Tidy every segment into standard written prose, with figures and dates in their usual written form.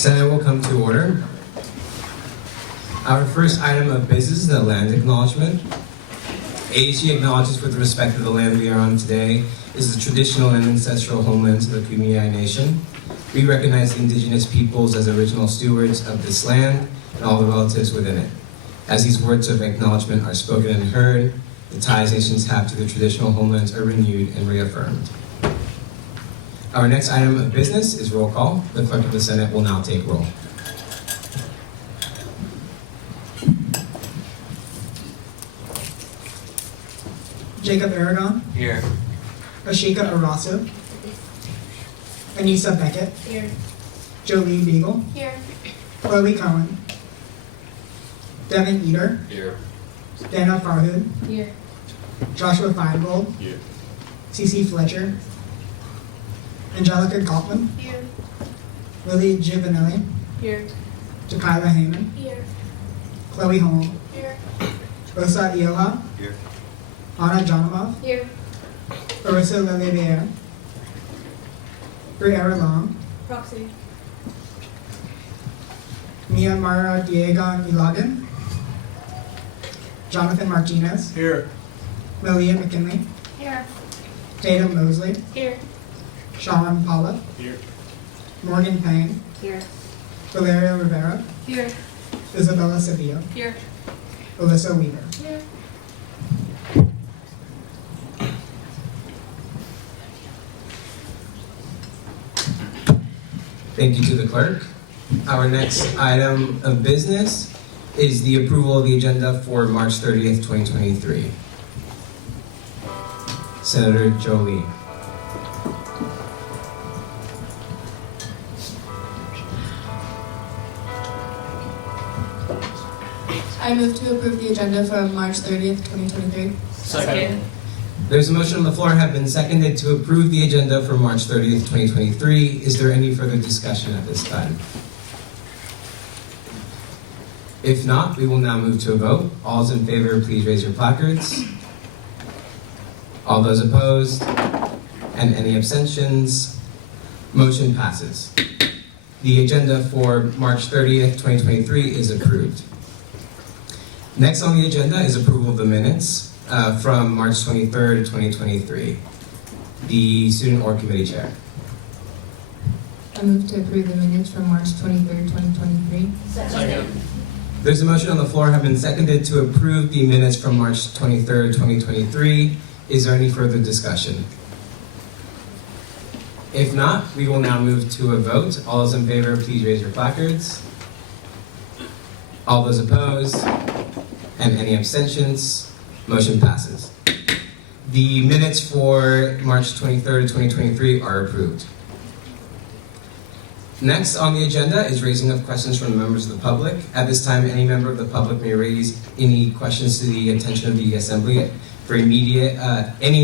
Senate will come to order. Our first item of business is the land acknowledgement. ASG acknowledges with respect to the land we are on today is the traditional and ancestral homelands of the Kumeyaay Nation. We recognize the indigenous peoples as original stewards of this land and all the relatives within it. As these words of acknowledgement are spoken and heard, the ties nations have to the traditional homelands are renewed and reaffirmed. Our next item of business is roll call. The clerk of the Senate will now take roll. Jacob Aragon. Here. Ashika Arasu. Anissa Beckett. Here. Jolie Beagle. Here. Chloe Cohen. Devin Eder. Here. Dana Farhood. Here. Joshua Feingold. Here. Cece Fletcher. Angelica Galtman. Here. Lily Giovanelli. Here. Jakila Heyman. Here. Chloe Holm. Here. Rosa Ioha. Here. Anna Jonamov. Here. Larissa Leliviere. Briera Long. Proxy. Mia Mara Diego Ilagan. Jonathan Martinez. Here. Lilia McKinley. Here. Tatum Mosley. Here. Sean Pollock. Here. Morgan Payne. Here. Valeria Rivera. Here. Isabella Sevilla. Here. Alyssa Weaver. Here. Thank you to the clerk. Our next item of business is the approval of the agenda for March 30th, 2023. Senator Jolie. I move to approve the agenda for March 30th, 2023. Second. There's a motion on the floor have been seconded to approve the agenda for March 30th, 2023. Is there any further discussion at this time? If not, we will now move to a vote. All those in favor, please raise your placards. All those opposed? And any abstentions? Motion passes. The agenda for March 30th, 2023 is approved. Next on the agenda is approval of the minutes from March 23rd, 2023. The student or committee chair. I move to approve the minutes from March 23rd, 2023. Second. There's a motion on the floor have been seconded to approve the minutes from March 23rd, 2023. Is there any further discussion? If not, we will now move to a vote. All those in favor, please raise your placards. All those opposed? And any abstentions? Motion passes. The minutes for March 23rd, 2023 are approved. Next on the agenda is raising of questions from the members of the public. At this time, any member of the public may raise any questions to the attention of the Assembly for any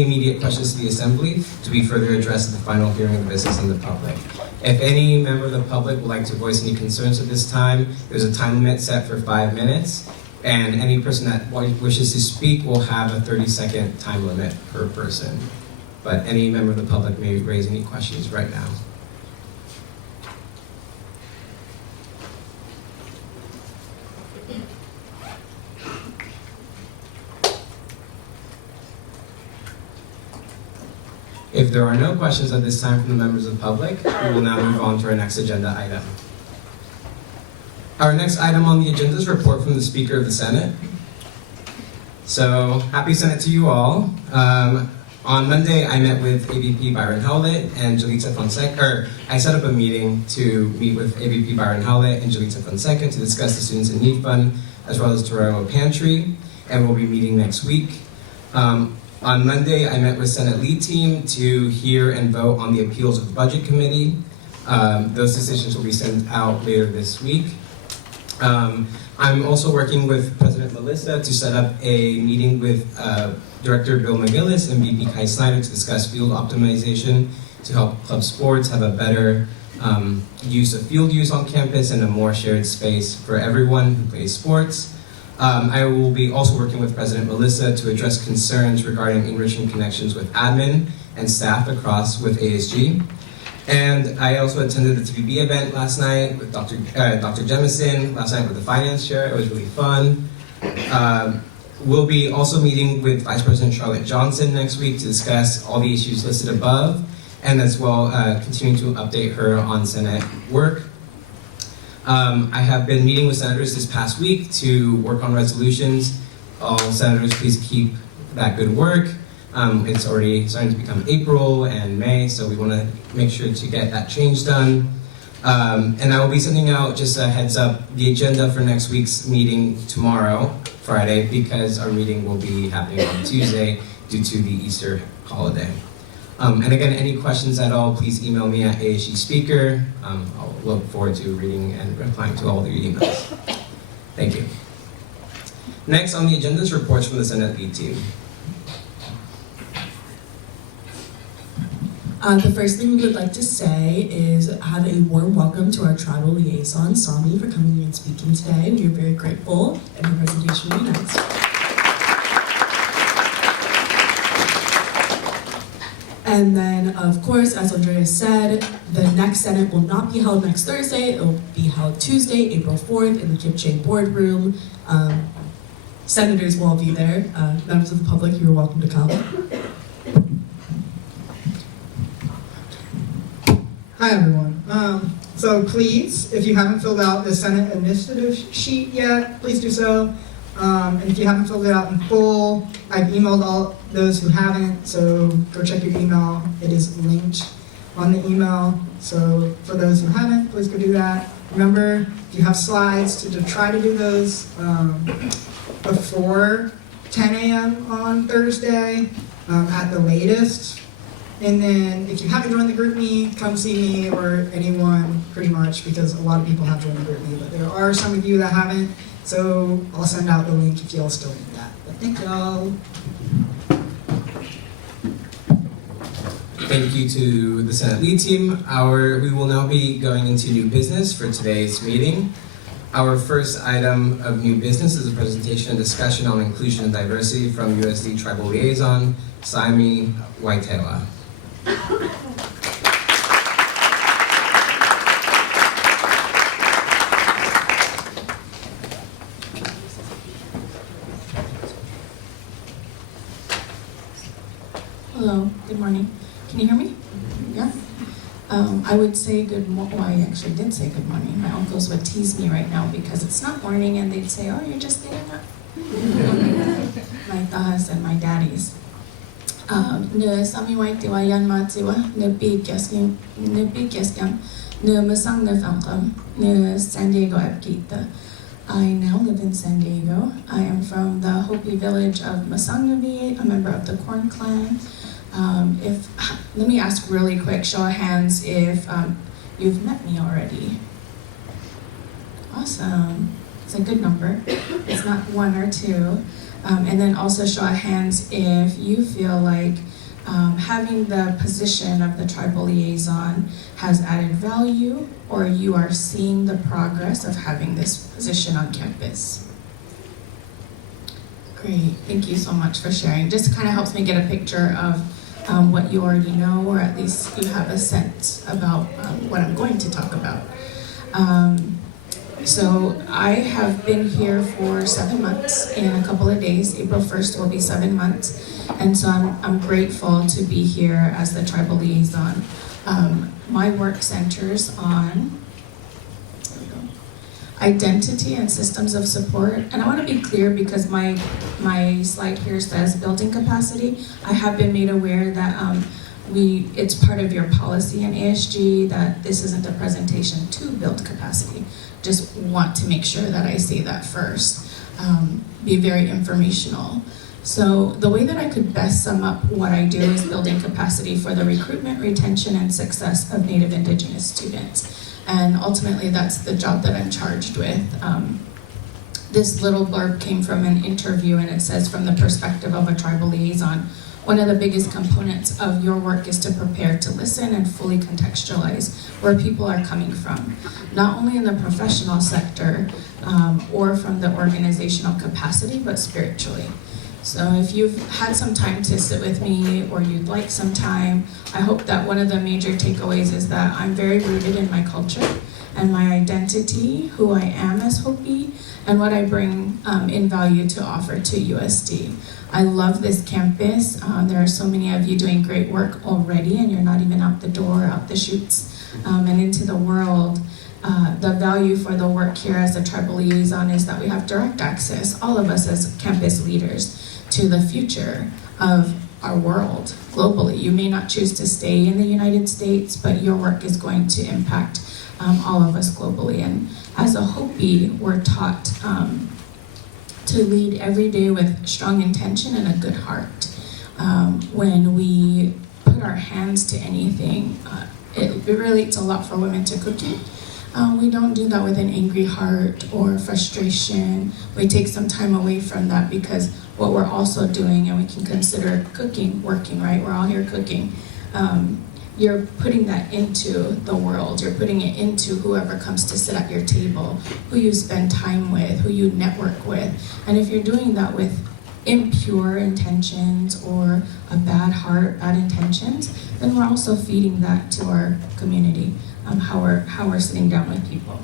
immediate questions to the Assembly to be further addressed at the final hearing of the business in the public. If any member of the public would like to voice any concerns at this time, there's a time limit set for 5 minutes, and any person that wishes to speak will have a 30-second time limit per person. But any member of the public may raise any questions right now. If there are no questions at this time from the members of the public, we will now move on to our next agenda item. Our next item on the agenda is a report from the Speaker of the Senate. So, happy Senate to you all. On Monday, I met with AVP Byron Howlett and Jalitza Fonseca, or I set up a meeting to meet with AVP Byron Howlett and Jalitza Fonseca to discuss the Students in Need Fund, as well as Torero Pantry, and we'll be meeting next week. On Monday, I met with Senate lead team to hear and vote on the appeals of the Budget Committee. Those decisions will be sent out later this week. I'm also working with President Melissa to set up a meeting with Director Bill McGillis and VP Kai Snyder to discuss field optimization to help club sports have a better use of field use on campus and a more shared space for everyone who plays sports. I will be also working with President Melissa to address concerns regarding enriching connections with admin and staff across with ASG. And I also attended the 3B event last night with Dr. Jemison, last night with the finance chair. It was really fun. We'll be also meeting with Vice President Charlotte Johnson next week to discuss all the issues listed above, and as well continue to update her on Senate work. I have been meeting with senators this past week to work on resolutions. All senators, please keep that good work. It's already starting to become April and May, so we want to make sure to get that change done. And I will be sending out, just a heads up, the agenda for next week's meeting tomorrow, Friday, because our meeting will be happening on Tuesday due to the Easter holiday. And again, any questions at all, please email me at ASG Speaker. I'll look forward to reading and replying to all of your emails. Thank you. Next on the agenda is reports from the Senate lead team. The first thing we would like to say is have a warm welcome to our tribal liaison, Sami, for coming and speaking today. We are very grateful, and her presentation will be next. And then, of course, as Andrea said, the next Senate will not be held next Thursday. It will be held Tuesday, April 4th in the Kipche boardroom. Senators will all be there. Members of the public, you're welcome to come. Hi, everyone. So please, if you haven't filled out the Senate initiative sheet yet, please do so. And if you haven't filled it out in full, I've emailed all those who haven't, so go check your email. It is linked on the email. So for those who haven't, please go do that. Remember, if you have slides, to try to do those before 10 a.m. on Thursday at the latest. And then if you haven't joined the group meet, come see me or anyone pretty much, because a lot of people have joined the group meet, but there are some of you that haven't, so I'll send out the link if y'all still need that. But thank y'all. Thank you to the Senate lead team. We will now be going into new business for today's meeting. Our first item of new business is a presentation and discussion on inclusion and diversity from USD Tribal Liaison, Sami Waitela. Hello, good morning. Can you hear me? Yeah? I would say good morning. Well, I actually did say good morning. My uncles would tease me right now because it's not morning and they'd say, oh, you're just getting up. My tahas and my daddies. Ne Sami Waitela yan matiwa, ne bigyaskyam, ne masang ne famkam, ne San Diego Epkita. I now live in San Diego. I am from the Hopi village of Masangnavi, a member of the Corn Clan. Let me ask really quick, show of hands, if you've met me already. Awesome. It's a good number. It's not one or two. And then also show of hands if you feel like having the position of the tribal liaison has added value, or you are seeing the progress of having this position on campus. Great, thank you so much for sharing. Just kind of helps me get a picture of what you already know, or at least you have a sense about what I'm going to talk about. So I have been here for 7 months in a couple of days. April 1st will be 7 months. And so I'm grateful to be here as the tribal liaison. My work centers on identity and systems of support. And I want to be clear because my slide here says building capacity. I have been made aware that it's part of your policy in ASG that this isn't a presentation to build capacity. Just want to make sure that I say that first. Be very informational. So the way that I could best sum up what I do is building capacity for the recruitment, retention, and success of Native Indigenous students. And ultimately that's the job that I'm charged with. This little blurb came from an interview, and it says, from the perspective of a tribal liaison, one of the biggest components of your work is to prepare to listen and fully contextualize where people are coming from, not only in the professional sector or from the organizational capacity, but spiritually. So if you've had some time to sit with me or you'd like some time, I hope that one of the major takeaways is that I'm very rooted in my culture and my identity, who I am as Hopi, and what I bring in value to offer to USD. I love this campus. There are so many of you doing great work already, and you're not even out the door, out the chutes, and into the world. The value for the work here as a tribal liaison is that we have direct access, all of us as campus leaders, to the future of our world globally. You may not choose to stay in the United States, but your work is going to impact all of us globally. And as a Hopi, we're taught to lead every day with strong intention and a good heart. When we put our hands to anything, it relates a lot for women to cooking. We don't do that with an angry heart or frustration. We take some time away from that because what we're also doing, and we can consider cooking working, right? We're all here cooking. You're putting that into the world. You're putting it into whoever comes to sit at your table, who you spend time with, who you network with. And if you're doing that with impure intentions or a bad heart, bad intentions, then we're also feeding that to our community, how we're sitting down with people.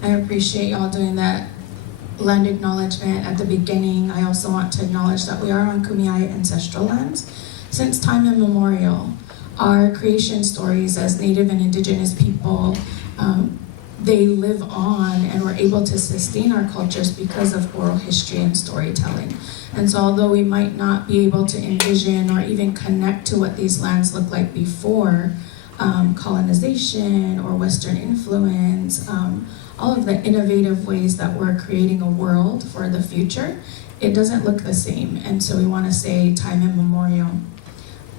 I appreciate y'all doing that land acknowledgement at the beginning. I also want to acknowledge that we are on Kumeyaay ancestral lands. Since time immemorial, our creation stories as Native and Indigenous people, they live on and we're able to sustain our cultures because of oral history and storytelling. And so although we might not be able to envision or even connect to what these lands look like before colonization or Western influence, all of the innovative ways that we're creating a world for the future, it doesn't look the same. And so we want to say time immemorial.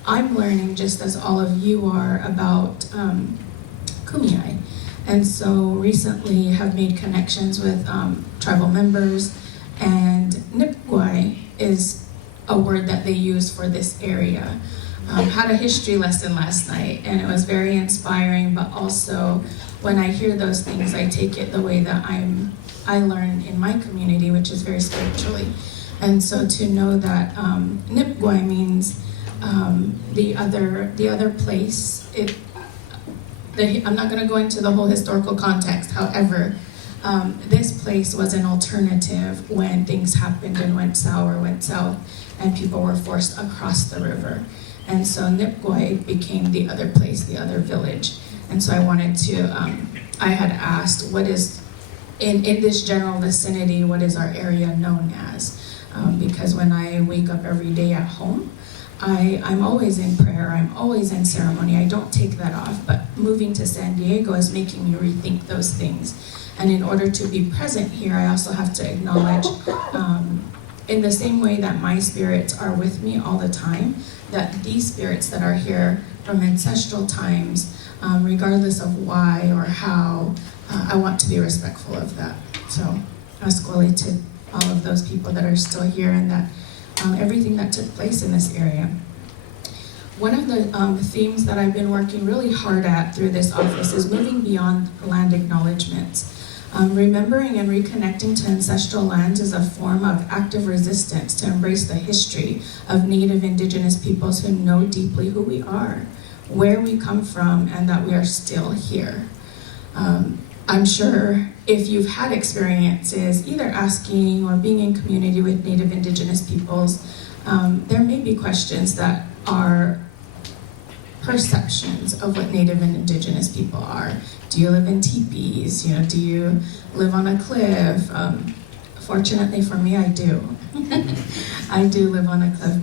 I'm learning, just as all of you are, about Kumeyaay. And so recently have made connections with tribal members, and Nipgwai is a word that they use for this area. Had a history lesson last night, and it was very inspiring, but also when I hear those things, I take it the way that I learn in my community, which is very spiritually. And so to know that Nipgwai means the other place. I'm not going to go into the whole historical context. However, this place was an alternative when things happened and went sour, went south, and people were forced across the river. And so Nipgwai became the other place, the other village. And so I wanted to, I had asked, what is, in this general vicinity, what is our area known as? Because when I wake up every day at home, I'm always in prayer, I'm always in ceremony, I don't take that off, but moving to San Diego is making me rethink those things. And in order to be present here, I also have to acknowledge, in the same way that my spirits are with me all the time, that these spirits that are here from ancestral times, regardless of why or how, I want to be respectful of that. So, askwali to all of those people that are still here and that everything that took place in this area. One of the themes that I've been working really hard at through this office is moving beyond land acknowledgements. Remembering and reconnecting to ancestral lands is a form of active resistance to embrace the history of Native Indigenous peoples who know deeply who we are, where we come from, and that we are still here. I'm sure if you've had experiences either asking or being in community with Native Indigenous peoples, there may be questions that are perceptions of what Native and Indigenous people are. Do you live in teepees? Do you live on a cliff? Fortunately for me, I do. I do live on a cliff.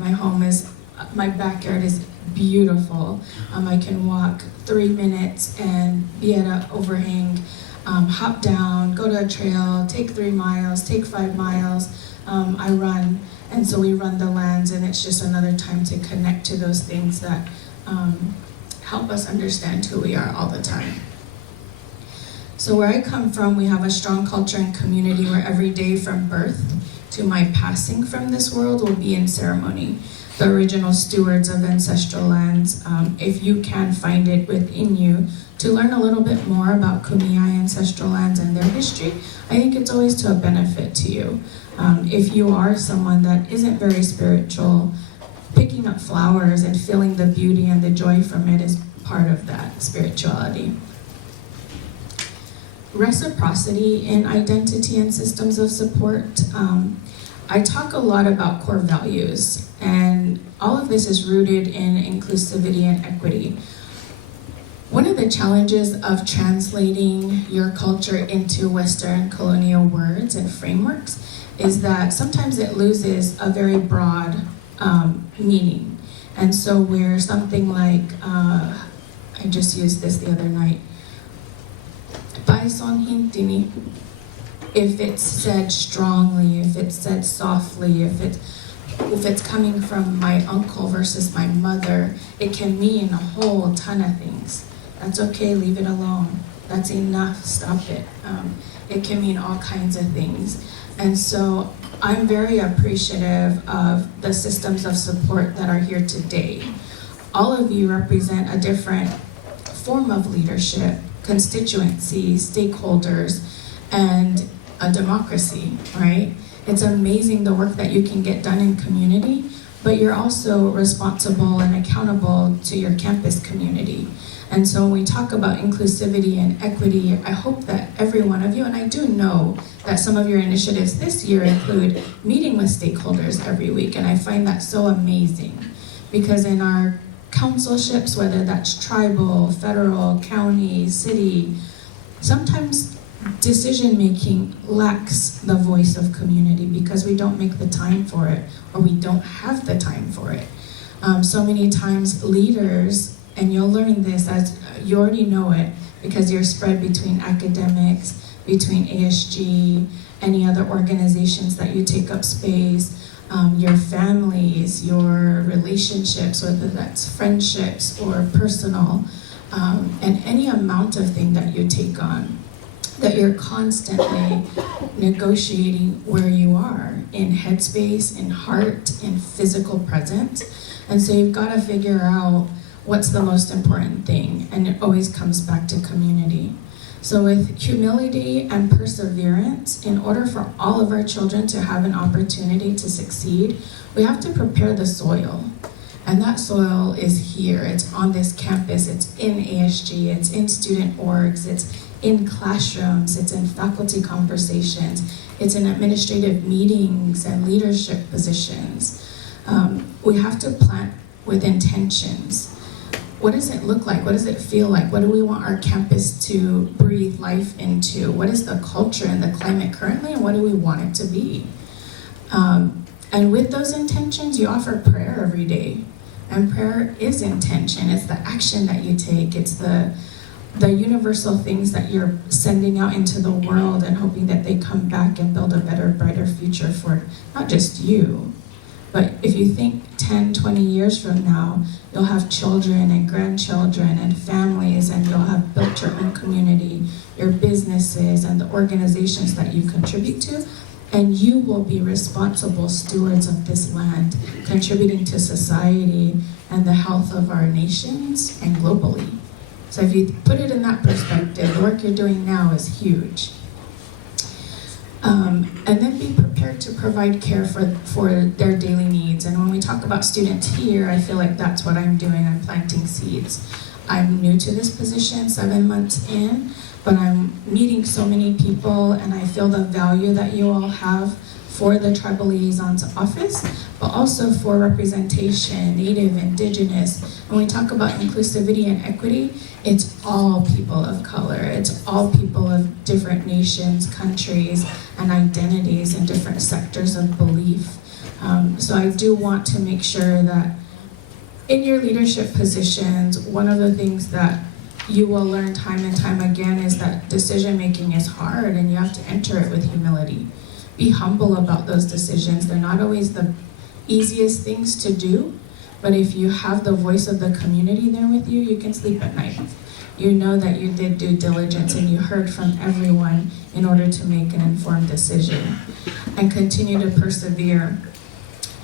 My backyard is beautiful. I can walk 3 minutes and be at an overhang, hop down, go to a trail, take 3 miles, take 5 miles. I run, and so we run the lands, and it's just another time to connect to those things that help us understand who we are all the time. So where I come from, we have a strong culture and community where every day from birth to my passing from this world will be in ceremony. the original stewards of ancestral lands, if you can find it within you to learn a little bit more about Kumeyaay ancestral lands and their history, I think it's always to a benefit to you. If you are someone that isn't very spiritual, picking up flowers and feeling the beauty and the joy from it is part of that spirituality. Reciprocity in identity and systems of support. I talk a lot about core values, and all of this is rooted in inclusivity and equity. One of the challenges of translating your culture into Western colonial words and frameworks is that sometimes it loses a very broad meaning. And so where something like, I just used this the other night, Baison Hintini, if it's said strongly, if it's said softly, if it's coming from my uncle versus my mother, it can mean a whole ton of things. That's okay, leave it alone. That's enough, stop it. It can mean all kinds of things. And so I'm very appreciative of the systems of support that are here today. All of you represent a different form of leadership, constituency, stakeholders, and a democracy, right? It's amazing the work that you can get done in community, but you're also responsible and accountable to your campus community. And so when we talk about inclusivity and equity, I hope that every one of you, and I do know that some of your initiatives this year include meeting with stakeholders every week, and I find that so amazing. Because in our councilships, whether that's tribal, federal, county, city, sometimes decision-making lacks the voice of community because we don't make the time for it, or we don't have the time for it. So many times leaders, and you'll learn this as you already know it because you're spread between academics, between ASG, any other organizations that you take up space, your families, your relationships, whether that's friendships or personal, and any amount of thing that you take on, that you're constantly negotiating where you are in headspace, in heart, in physical presence. And so you've got to figure out what's the most important thing, and it always comes back to community. So with humility and perseverance, in order for all of our children to have an opportunity to succeed, we have to prepare the soil. And that soil is here, it's on this campus, it's in ASG, it's in student orgs, it's in classrooms, it's in faculty conversations, it's in administrative meetings and leadership positions. We have to plant with intentions. What does it look like? What does it feel like? What do we want our campus to breathe life into? What is the culture and the climate currently, and what do we want it to be? And with those intentions, you offer prayer every day. And prayer is intention. It's the action that you take. It's the universal things that you're sending out into the world and hoping that they come back and build a better, brighter future for not just you, but if you think 10, 20 years from now, you'll have children and grandchildren and families, and you'll have built your own community, your businesses, and the organizations that you contribute to, and you will be responsible stewards of this land, contributing to society and the health of our nations and globally. So if you put it in that perspective, the work you're doing now is huge. And then be prepared to provide care for their daily needs. And when we talk about students here, I feel like that's what I'm doing. I'm planting seeds. I'm new to this position, 7 months in, but I'm meeting so many people, and I feel the value that you all have for the Tribal Liaison's office, but also for representation, Native, Indigenous. When we talk about inclusivity and equity, it's all people of color. It's all people of different nations, countries, and identities in different sectors of belief. So I do want to make sure that in your leadership positions, one of the things that you will learn time and time again is that decision making is hard, and you have to enter it with humility. Be humble about those decisions. They're not always the easiest things to do, but if you have the voice of the community there with you, you can sleep at night. You know that you did due diligence and you heard from everyone in order to make an informed decision. And continue to persevere.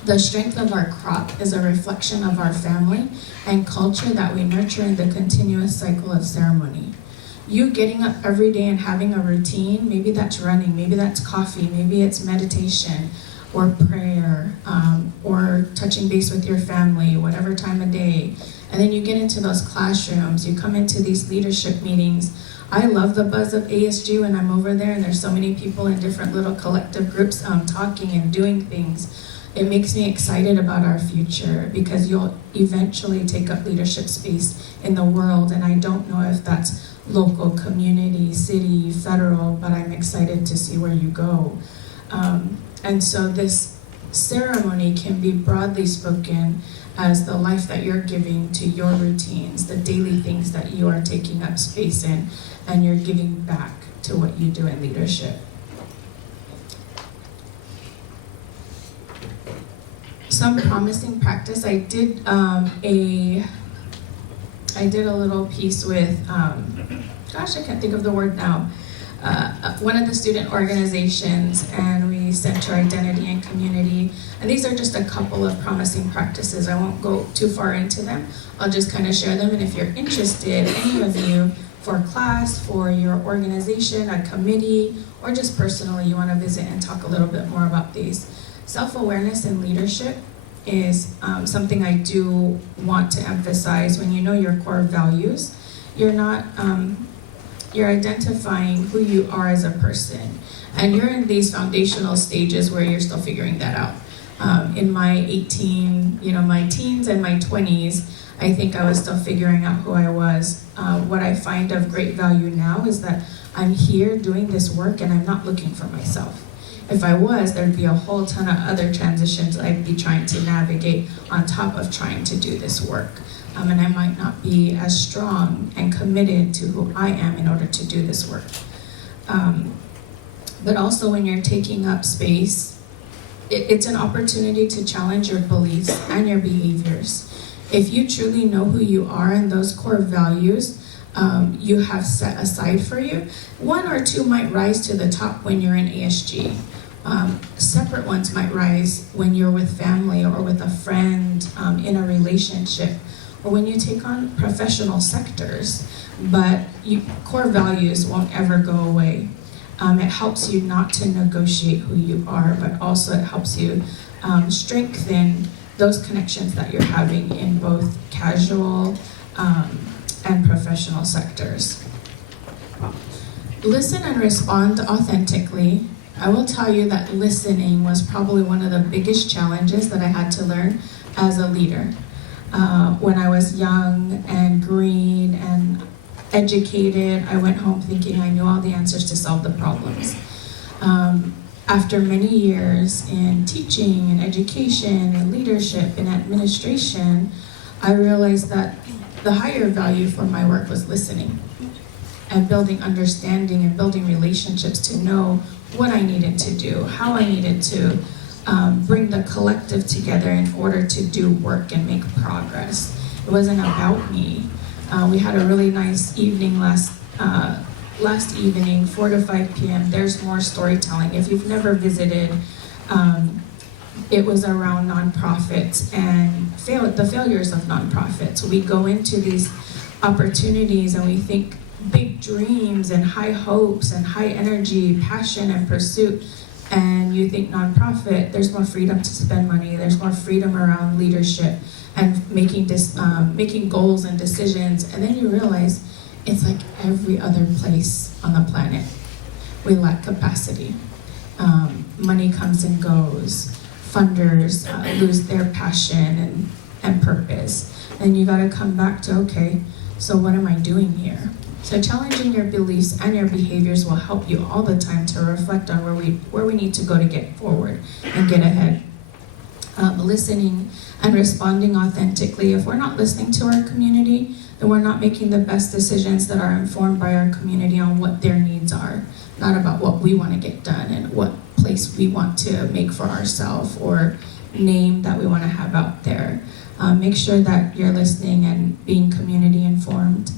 The strength of our crop is a reflection of our family and culture that we nurture in the continuous cycle of ceremony. You getting up every day and having a routine, maybe that's running, maybe that's coffee, maybe it's meditation or prayer, or touching base with your family, whatever time of day. And then you get into those classrooms, you come into these leadership meetings. I love the buzz of ASG when I'm over there and there's so many people in different little collective groups talking and doing things. It makes me excited about our future because you'll eventually take up leadership space in the world, and I don't know if that's local, community, city, federal, but I'm excited to see where you go. And so this ceremony can be broadly spoken as the life that you're giving to your routines, the daily things that you are taking up space in, and you're giving back to what you do in leadership. Some promising practice. I did a little piece with, gosh, I can't think of the word now. One of the student organizations, and we center identity and community. And these are just a couple of promising practices. I won't go too far into them. I'll just kind of share them. And if you're interested, any of you, for class, for your organization, a committee, or just personally, you want to visit and talk a little bit more about these. Self-awareness in leadership is something I do want to emphasize. When you know your core values, you're not, you're identifying who you are as a person. And you're in these foundational stages where you're still figuring that out. In my my teens and my 20s, I think I was still figuring out who I was. What I find of great value now is that I'm here doing this work and I'm not looking for myself. If I was, there'd be a whole ton of other transitions I'd be trying to navigate on top of trying to do this work. And I might not be as strong and committed to who I am in order to do this work. But also when you're taking up space, it's an opportunity to challenge your beliefs and your behaviors. If you truly know who you are and those core values you have set aside for you, one or two might rise to the top when you're in ASG. Separate ones might rise when you're with family or with a friend in a relationship, or when you take on professional sectors. But core values won't ever go away. It helps you not to negotiate who you are, but also it helps you strengthen those connections that you're having in both casual and professional sectors. Listen and respond authentically. I will tell you that listening was probably one of the biggest challenges that I had to learn as a leader. When I was young and green and educated, I went home thinking I knew all the answers to solve the problems. After many years in teaching and education and leadership and administration, I realized that the higher value for my work was listening and building understanding and building relationships to know what I needed to do, how I needed to bring the collective together in order to do work and make progress. It wasn't about me. We had a really nice evening last evening, 4 to 5 p.m. There's more storytelling. If you've never visited, it was around nonprofits and the failures of nonprofits. We go into these opportunities and we think big dreams and high hopes and high energy, passion and pursuit. And you think nonprofit, there's more freedom to spend money, there's more freedom around leadership and making goals and decisions. And then you realize it's like every other place on the planet. We lack capacity. Money comes and goes. Funders lose their passion and purpose. And you gotta come back to, okay, so what am I doing here? So challenging your beliefs and your behaviors will help you all the time to reflect on where we need to go to get forward and get ahead. Listening and responding authentically. If we're not listening to our community, then we're not making the best decisions that are informed by our community on what their needs are, not about what we want to get done and what place we want to make for ourselves or name that we want to have out there. Make sure that you're listening and being community informed.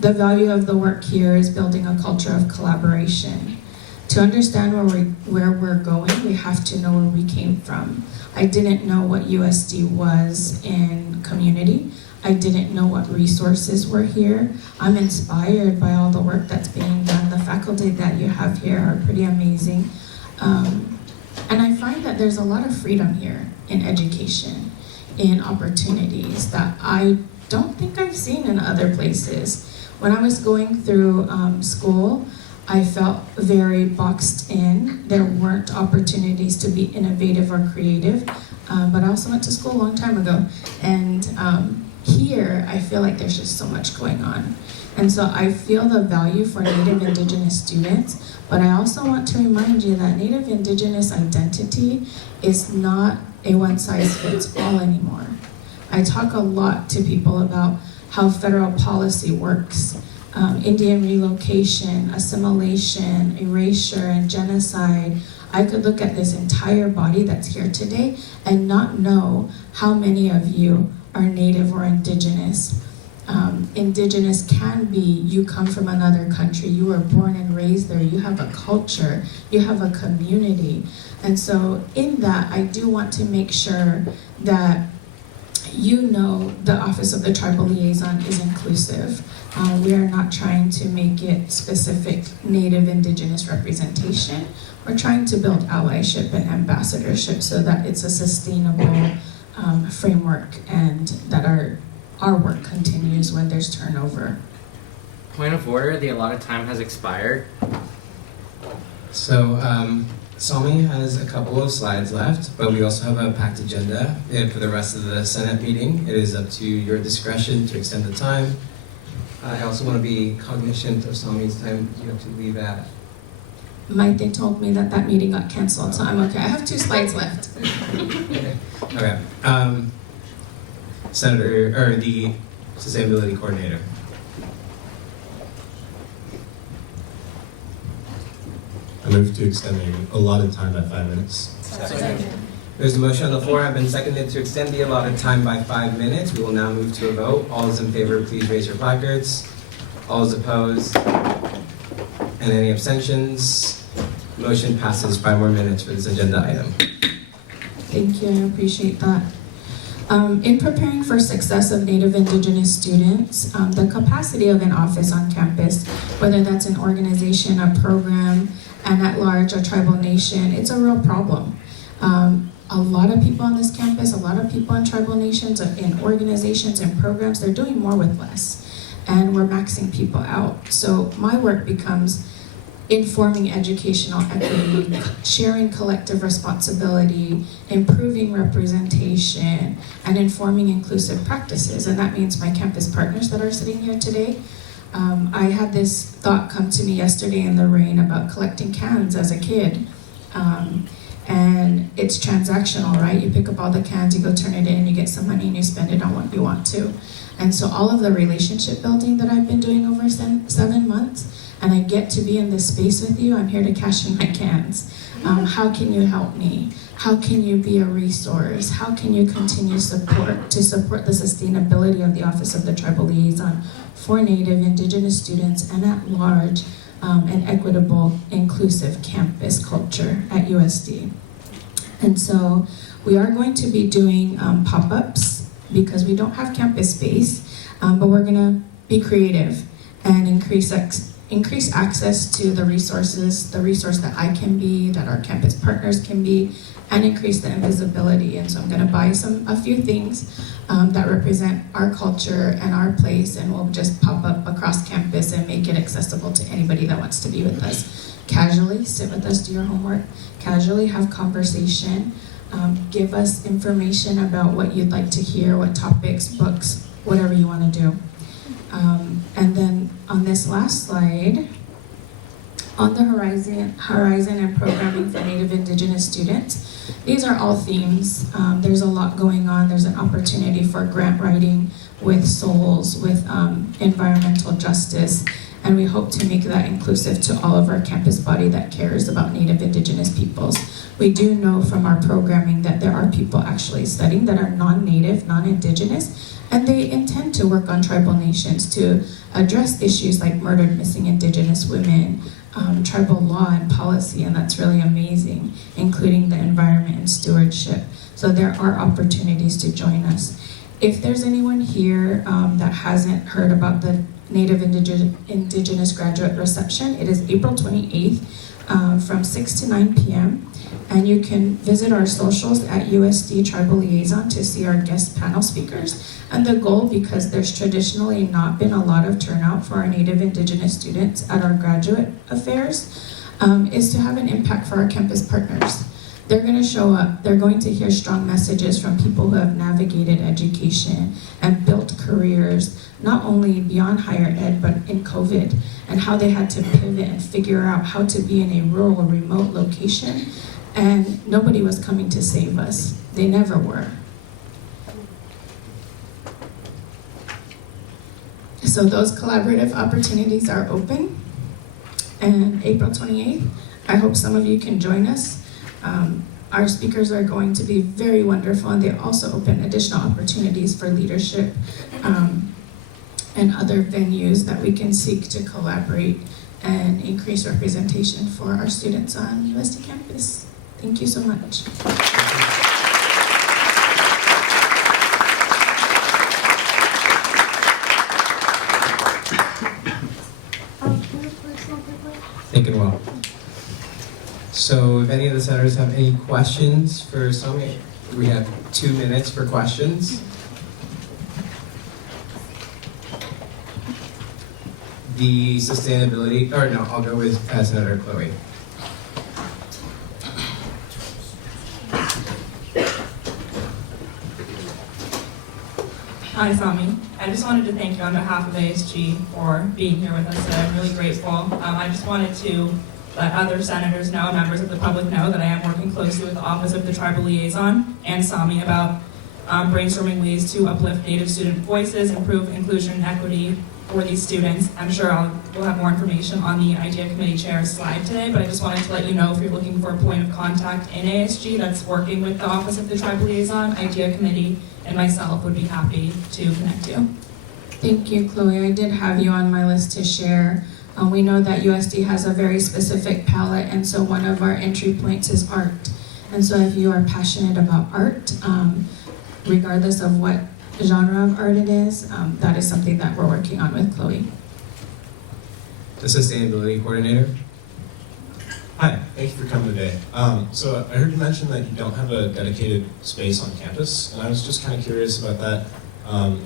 The value of the work here is building a culture of collaboration. To understand where we're going, we have to know where we came from. I didn't know what USD was in community. I didn't know what resources were here. I'm inspired by all the work that's being done. The faculty that you have here are pretty amazing. And I find that there's a lot of freedom here in education, in opportunities that I don't think I've seen in other places. When I was going through school, I felt very boxed in. There weren't opportunities to be innovative or creative, but I also went to school a long time ago. And here, I feel like there's just so much going on. And so I feel the value for Native Indigenous students, but I also want to remind you that Native Indigenous identity is not a one-size-fits-all anymore. I talk a lot to people about how federal policy works. Indian relocation, assimilation, erasure, and genocide. I could look at this entire body that's here today and not know how many of you are Native or Indigenous. Indigenous can be you come from another country, you were born and raised there, you have a culture, you have a community. And so in that, I do want to make sure that you know the Office of the Tribal Liaison is inclusive. We are not trying to make it specific Native Indigenous representation. We're trying to build allyship and ambassadorship so that it's a sustainable framework and that our work continues when there's turnover. Point of order, the allotted time has expired. So, Salmi has a couple of slides left, but we also have a packed agenda for the rest of the Senate meeting. It is up to your discretion to extend the time. I also want to be cognizant of Salmi's time. You have to leave at. They told me that meeting got canceled, so I'm okay. I have 2 slides left. Okay. Senator, or the Sustainability Coordinator. I move to extend the allotted time by 5 minutes. Second. There's a motion on the floor. I've been seconded to extend the allotted time by 5 minutes. We will now move to a vote. All those in favor, please raise your placards. All those opposed? And any abstentions? Motion passes. 5 more minutes for this agenda item. Thank you, I appreciate that. In preparing for success of Native Indigenous students, the capacity of an office on campus, whether that's an organization, a program, and at large a tribal nation, it's a real problem. A lot of people on this campus, a lot of people in tribal nations, in organizations and programs, they're doing more with less. And we're maxing people out. So my work becomes informing educational equity, sharing collective responsibility, improving representation, and informing inclusive practices. And that means my campus partners that are sitting here today. I had this thought come to me yesterday in the rain about collecting cans as a kid. And it's transactional, right? You pick up all the cans, you go turn it in, you get some money, and you spend it on what you want to. And so all of the relationship building that I've been doing over 7 months, and I get to be in this space with you, I'm here to cash in my cans. How can you help me? How can you be a resource? How can you continue to support the sustainability of the Office of the Tribal Liaison for Native Indigenous students and at large, an equitable, inclusive campus culture at USD. And so we are going to be doing pop-ups because we don't have campus space, but we're gonna be creative and increase access to the resources, the resource that I can be, that our campus partners can be, and increase the invisibility. And so I'm gonna buy a few things that represent our culture and our place, and we'll just pop up across campus and make it accessible to anybody that wants to be with us. Casually, sit with us, do your homework, casually have conversation, give us information about what you'd like to hear, what topics, books, whatever you wanna do. And then on this last slide, on the horizon and programming for Native Indigenous students, these are all themes. There's a lot going on. There's an opportunity for grant writing with souls, with environmental justice, and we hope to make that inclusive to all of our campus body that cares about Native Indigenous peoples. We do know from our programming that there are people actually studying that are non-Native, non-Indigenous, and they intend to work on tribal nations to address issues like murdered missing Indigenous women, tribal law and policy, and that's really amazing, including the environment and stewardship. So there are opportunities to join us. If there's anyone here that hasn't heard about the Native Indigenous Graduate Reception, it is April 28th from 6 to 9 p.m. And you can visit our socials at USD Tribal Liaison to see our guest panel speakers. And the goal, because there's traditionally not been a lot of turnout for our Native Indigenous students at our graduate affairs, is to have an impact for our campus partners. They're going to show up, they're going to hear strong messages from people who have navigated education and built careers, not only beyond higher ed, but in COVID, and how they had to pivot and figure out how to be in a rural, remote location. And nobody was coming to save us. They never were. So those collaborative opportunities are open. And April 28th, I hope some of you can join us. Our speakers are going to be very wonderful, and they also open additional opportunities for leadership and other venues that we can seek to collaborate and increase representation for our students on USD campus. Thank you so much. Thinking well. So if any of the senators have any questions for Sami, we have 2 minutes for questions. The sustainability, or no, I'll go with Senator Chloe. Hi, Sami. I just wanted to thank you on behalf of ASG for being here with us today. I'm really grateful. I just wanted to let other senators know, members of the public know, that I am working closely with the Office of the Tribal Liaison and Sami about brainstorming ways to uplift Native student voices, improve inclusion and equity for these students. I'm sure we'll have more information on the IDEA Committee Chair's slide today, but I just wanted to let you know, if you're looking for a point of contact in ASG that's working with the Office of the Tribal Liaison, IDEA Committee, and myself would be happy to connect you. Thank you, Chloe. I did have you on my list to share. We know that USD has a very specific palette, and so one of our entry points is art. And so if you are passionate about art, regardless of what genre of art it is, that is something that we're working on with Chloe. The sustainability coordinator. Hi, thank you for coming today. So I heard you mention that you don't have a dedicated space on campus, and I was just kind of curious about that.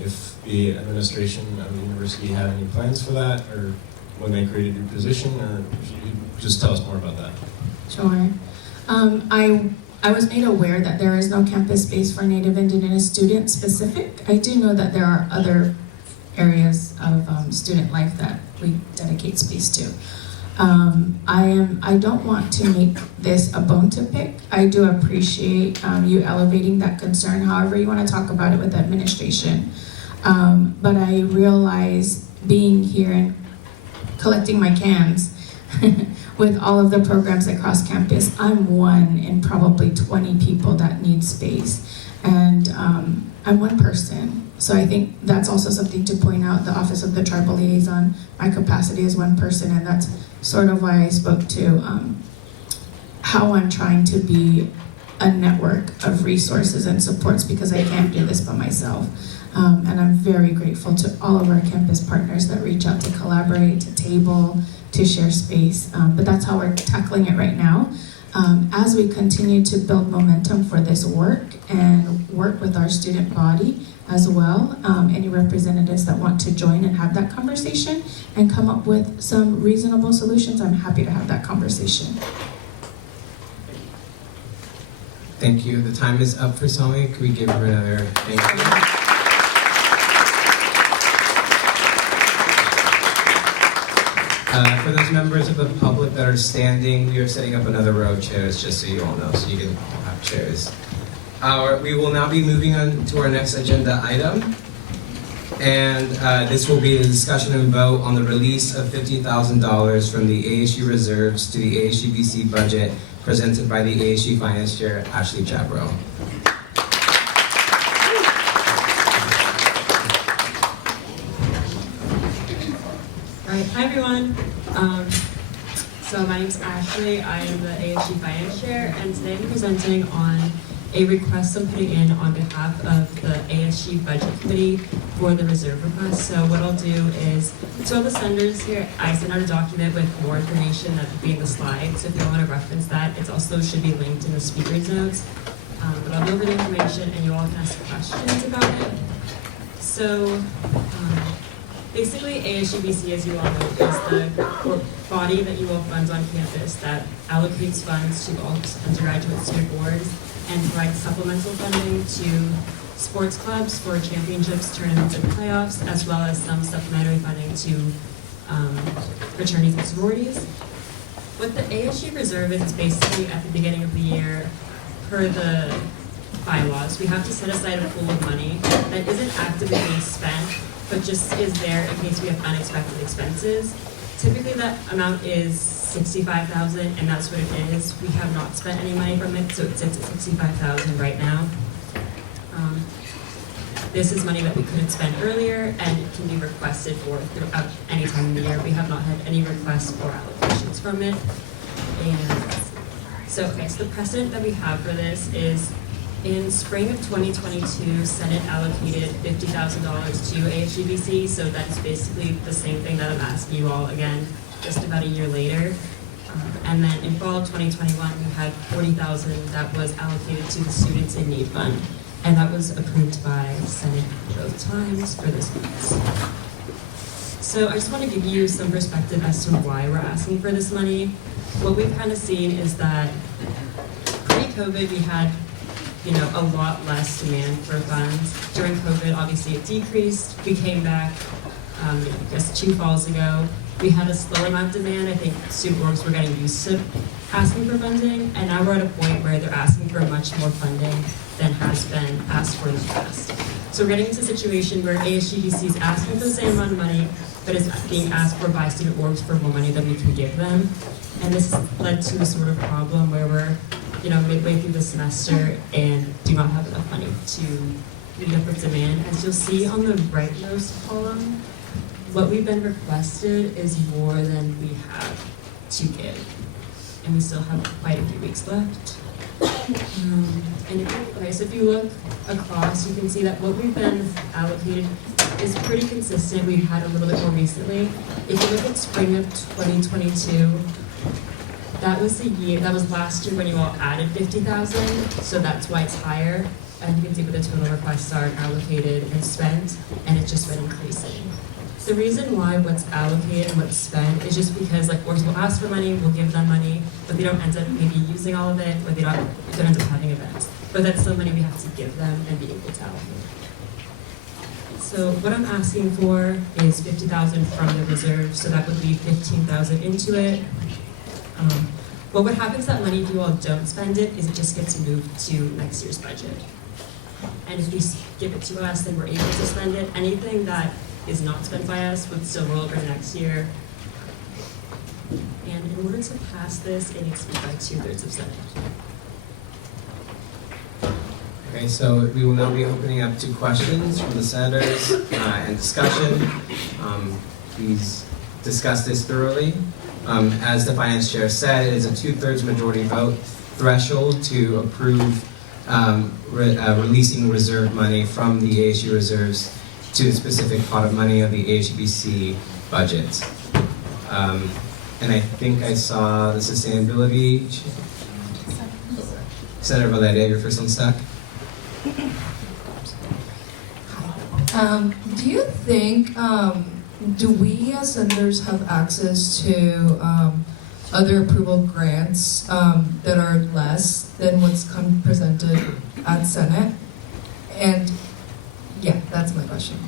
If the administration of the university had any plans for that, or when they created your position, or if you could just tell us more about that. Sure. I was made aware that there is no campus space for Native Indigenous students specific. I do know that there are other areas of student life that we dedicate space to. I don't want to make this a bone to pick. I do appreciate you elevating that concern, however you want to talk about it with the administration. But I realize being here and collecting my cans with all of the programs across campus, I'm one in probably 20 people that need space. And I'm one person. So I think that's also something to point out, the Office of the Tribal Liaison, my capacity is one person, and that's sort of why I spoke to how I'm trying to be a network of resources and supports, because I can't do this by myself. And I'm very grateful to all of our campus partners that reach out to collaborate, to table, to share space. But that's how we're tackling it right now. As we continue to build momentum for this work and work with our student body as well, any representatives that want to join and have that conversation and come up with some reasonable solutions, I'm happy to have that conversation. Thank you. The time is up for Sami. Could we give her another thank you? For those members of the public that are standing, we are setting up another row of chairs, just so you all know, so you can all have chairs. We will now be moving on to our next agenda item, and this will be the discussion and vote on the release of $50,000 from the ASU reserves to the ASGBC budget, presented by the ASG Finance Chair, Ashley Chabro. All right, hi everyone. So my name's Ashley. I am the ASG Finance Chair, and today I'm presenting on a request I'm putting in on behalf of the ASG Budget Committee for the reserve request. So what I'll do is, to all the senders here, I sent out a document with more information that will be in the slides. So if you want to reference that, it also should be linked in the speaker's notes. But I'll go over the information and you all can ask questions about it. So basically, ASGBC, as you all know, is the body that you all funds on campus that allocates funds to all undergraduate student boards and provides supplemental funding to sports clubs for championships, tournaments, and playoffs, as well as some supplementary funding to fraternities and sororities. What the ASG reserve is basically at the beginning of the year, per the bylaws, we have to set aside a pool of money that isn't actively being spent, but just is there in case we have unexpected expenses. Typically that amount is $65,000, and that's what it is. We have not spent any money from it, so it sits at $65,000 right now. This is money that we couldn't spend earlier, and it can be requested for throughout any time of the year. We have not had any requests or allocations from it. And so the precedent that we have for this is in spring of 2022, Senate allocated $50,000 to ASGBC, so that's basically the same thing that I'm asking you all again, just about a year later. And then in fall of 2021, we had $40,000 that was allocated to the Students in Need Fund, and that was approved by Senate both times for this month. So I just want to give you some perspective as to why we're asking for this money. What we've kind of seen is that pre-COVID, we had a lot less demand for funds. During COVID, obviously it decreased. We came back, just 2 falls ago. We had a slower amount of demand. I think student orgs were getting used to asking for funding, and now we're at a point where they're asking for much more funding than has been asked for in the past. So we're getting into a situation where ASGDC is asking for the same amount of money, but is being asked for by student orgs for more money than we can give them. And this has led to a sort of problem where we're midway through the semester and do not have enough money to meet up with demand. As you'll see on the rightmost column, what we've been requested is more than we have to give. And we still have quite a few weeks left. So if you look across, you can see that what we've been allocated is pretty consistent. We've had a little bit more recently. If you look at spring of 2022, that was last year when you all added 50,000, so that's why it's higher. And you can see what the total requests are allocated and spent, and it's just been increasing. The reason why what's allocated and what's spent is just because orgs will ask for money, we'll give them money, but they don't end up maybe using all of it, or they don't end up having events. But that's still money we have to give them and be able to allocate. So what I'm asking for is $50,000 from the reserve, so that would leave $15,000 into it. What would happen to that money if you all don't spend it is it just gets moved to next year's budget. And if you give it to us, then we're able to spend it. Anything that is not spent by us would still roll over to next year. And in order to pass this, it needs to be by 2/3 of Senate. Okay, so we will now be opening up to questions from the senators and discussion. Please discuss this thoroughly. As the finance chair said, it is a 2/3 majority vote threshold to approve releasing reserve money from the ASU reserves to a specific pot of money of the ASUBC budget. And I think I saw the sustainability. Senator Valeria, you're first on stack. Do you think, do we as senators have access to other approval grants that are less than what's presented at Senate? And yeah, that's my question.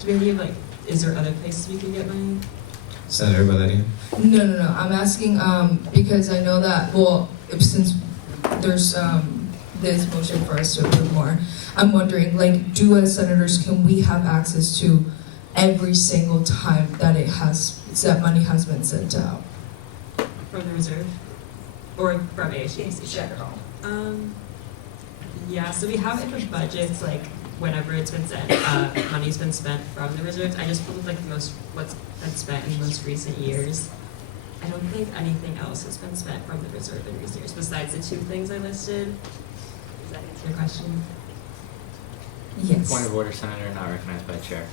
Do we have is there other places we can get money? Senator Valeria. No. I'm asking because I know that, since there's this motion for us to approve more, I'm wondering, do as senators, can we have access to every single time that that money has been sent out? From the reserve? Or from ASGC? General. Yeah, so we have it for budgets, whenever it's been spent, money's been spent from the reserves. I just pulled what's been spent in the most recent years. I don't think anything else has been spent from the reserve in recent years besides the 2 things I listed. Does that answer your question? Yes. Point of order, Senator, not recognized by Chair.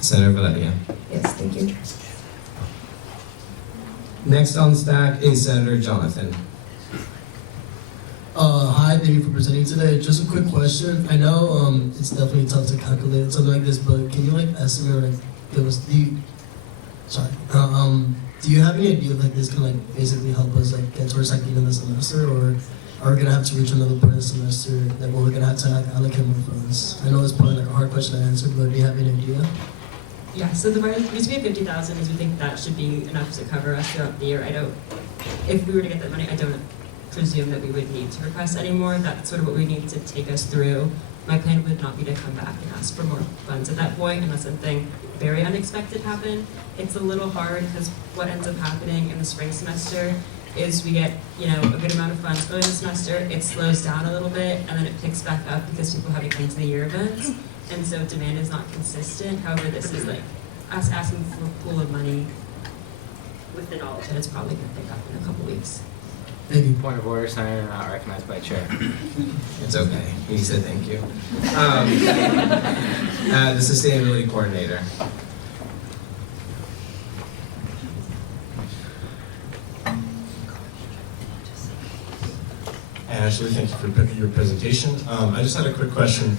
Senator Valeria. Yes, thank you. Next on stack is Senator Jonathan. Hi, thank you for presenting today. Just a quick question. I know it's definitely tough to calculate something like this, but can you estimate or give us do you have any idea if this can basically help us get towards the end of the semester, or are we gonna have to reach another point of the semester that we're gonna have to allocate more funds? I know it's probably a hard question to answer, but do you have any idea? Yeah, so the reason we have 50,000 is we think that should be enough to cover us throughout the year. If we were to get that money, I don't presume that we would need to request any more. That's sort of what we need to take us through. My plan would not be to come back and ask for more funds at that point unless something very unexpected happened. It's a little hard because what ends up happening in the spring semester is we get, a good amount of funds early in the semester, it slows down a little bit, and then it picks back up because people have end of the year events, and so demand is not consistent. However, this is us asking for a pool of money with the knowledge that it's probably going to pick up in a couple weeks. Thank you. Point of order, Senator, not recognized by Chair. It's okay. He said thank you. The sustainability coordinator. Ashley, thank you for your presentation. I just had a quick question.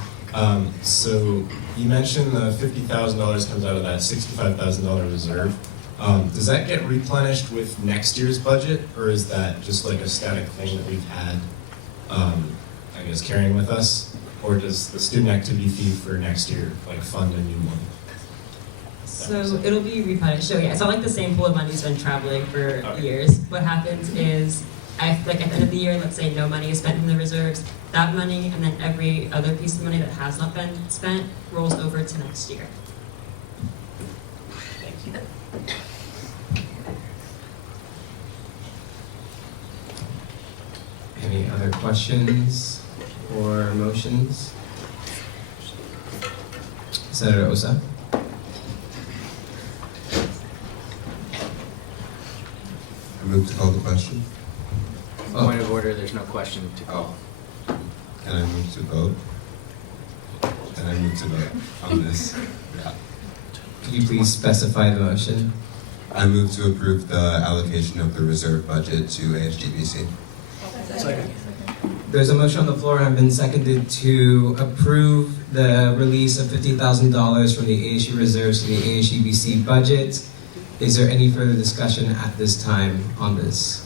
So you mentioned the $50,000 comes out of that $65,000 reserve. Does that get replenished with next year's budget, or is that just a static thing that we've had, carrying with us? Or does the student activity fee for next year fund a new one? So it'll be replenished. So yeah, it's not the same pool of money's been traveling for years. What happens is, at the end of the year, let's say no money is spent from the reserves, that money and then every other piece of money that has not been spent rolls over to next year. Thank you. Any other questions or motions? Senator Osa. I move to call the question. Point of order, there's no question to call. Can I move to vote? Can I move to vote on this? Yeah. Could you please specify the motion? I move to approve the allocation of the reserve budget to ASGBC. Second. There's a motion on the floor and been seconded to approve the release of $50,000 from the ASU reserves to the ASGBC budget. Is there any further discussion at this time on this?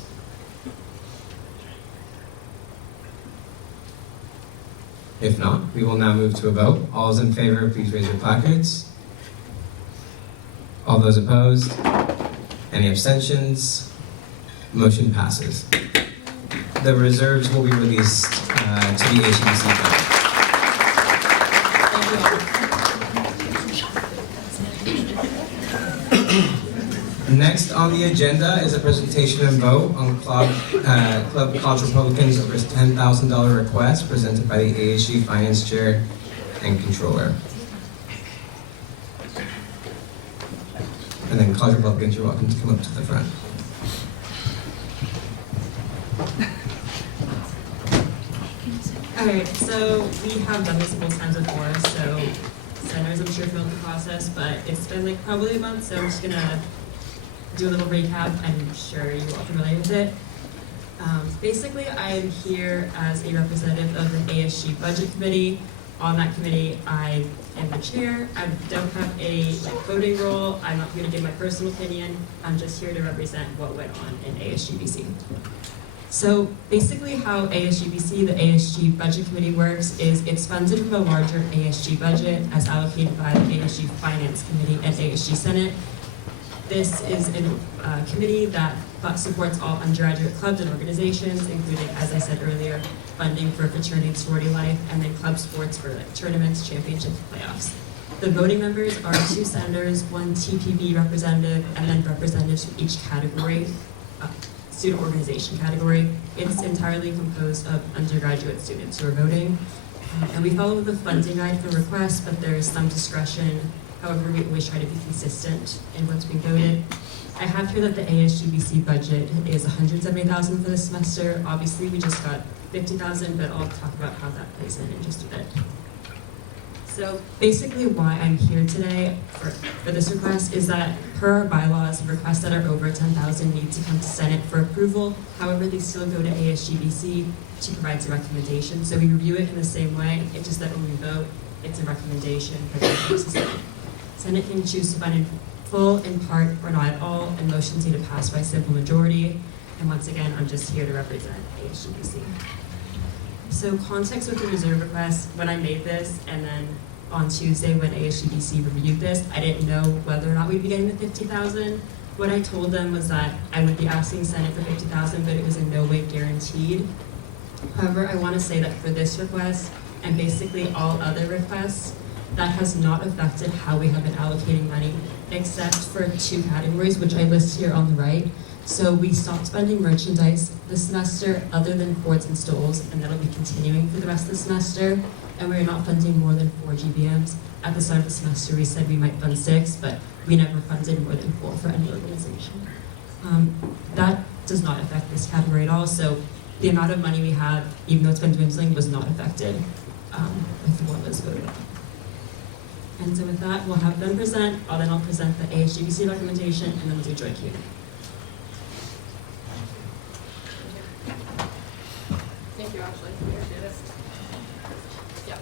If not, we will now move to a vote. All those in favor, please raise your placards. All those opposed? Any abstentions? Motion passes. The reserves will be released to the ASGBC budget. Next on the agenda is a presentation and vote on Club College Republicans over $10,000 request presented by the ASG Finance Chair and Controller. And then College Republicans, you're welcome to come up to the front. Alright, so we have done this multiple times before, so senators I'm sure know the process, but it's been probably a month, so I'm just gonna do a little recap. I'm sure you're all familiar with it. Basically, I am here as a representative of the ASG Budget Committee. On that committee, I am the chair. I don't have a voting role. I'm not here to give my personal opinion. I'm just here to represent what went on in ASGBC. So basically how ASGBC, the ASG Budget Committee works is it's funded from a larger ASG budget as allocated by the ASG Finance Committee and ASG Senate. This is a committee that supports all undergraduate clubs and organizations, including, as I said earlier, funding for fraternity and sorority life, and then club sports for tournaments, championships, playoffs. The voting members are 2 senators, 1 TPB representative, and then representatives from each category, student organization category. It's entirely composed of undergraduate students who are voting. And we follow the funding guide for requests, but there is some discretion. However, we always try to be consistent in what's being voted. I have here that the ASGBC budget is $170,000 for this semester. Obviously, we just got $50,000, but I'll talk about how that plays in just a bit. So basically why I'm here today for this request is that per our bylaws, requests that are over 10,000 need to come to Senate for approval. However, they still go to ASGBC to provide a recommendation. So we review it in the same way. It's just that when we vote, it's a recommendation for the Senate. Senate can choose to fund in full, in part, or not at all, and motions need to pass by simple majority. And once again, I'm just here to represent ASGBC. So context with the reserve request, when I made this, and then on Tuesday when ASGBC reviewed this, I didn't know whether or not we'd be getting the 50,000. What I told them was that I would be asking Senate for 50,000, but it was in no way guaranteed. However, I want to say that for this request, and basically all other requests, that has not affected how we have been allocating money, except for two categories, which I list here on the right. So we stopped spending merchandise this semester other than Fords and Stoles, and that'll be continuing for the rest of the semester. And we're not funding more than 4 GBMs. At the start of the semester, we said we might fund 6, but we never funded more than 4 for any organization. That does not affect this category at all. So the amount of money we have, even though it's been dwindling, was not affected with what was voted on. And so with that, we'll have them present. Then I'll present the ASGBC recommendation, and then we'll do joint Q&A. Thank you, Ashley. Appreciate it. Yeah.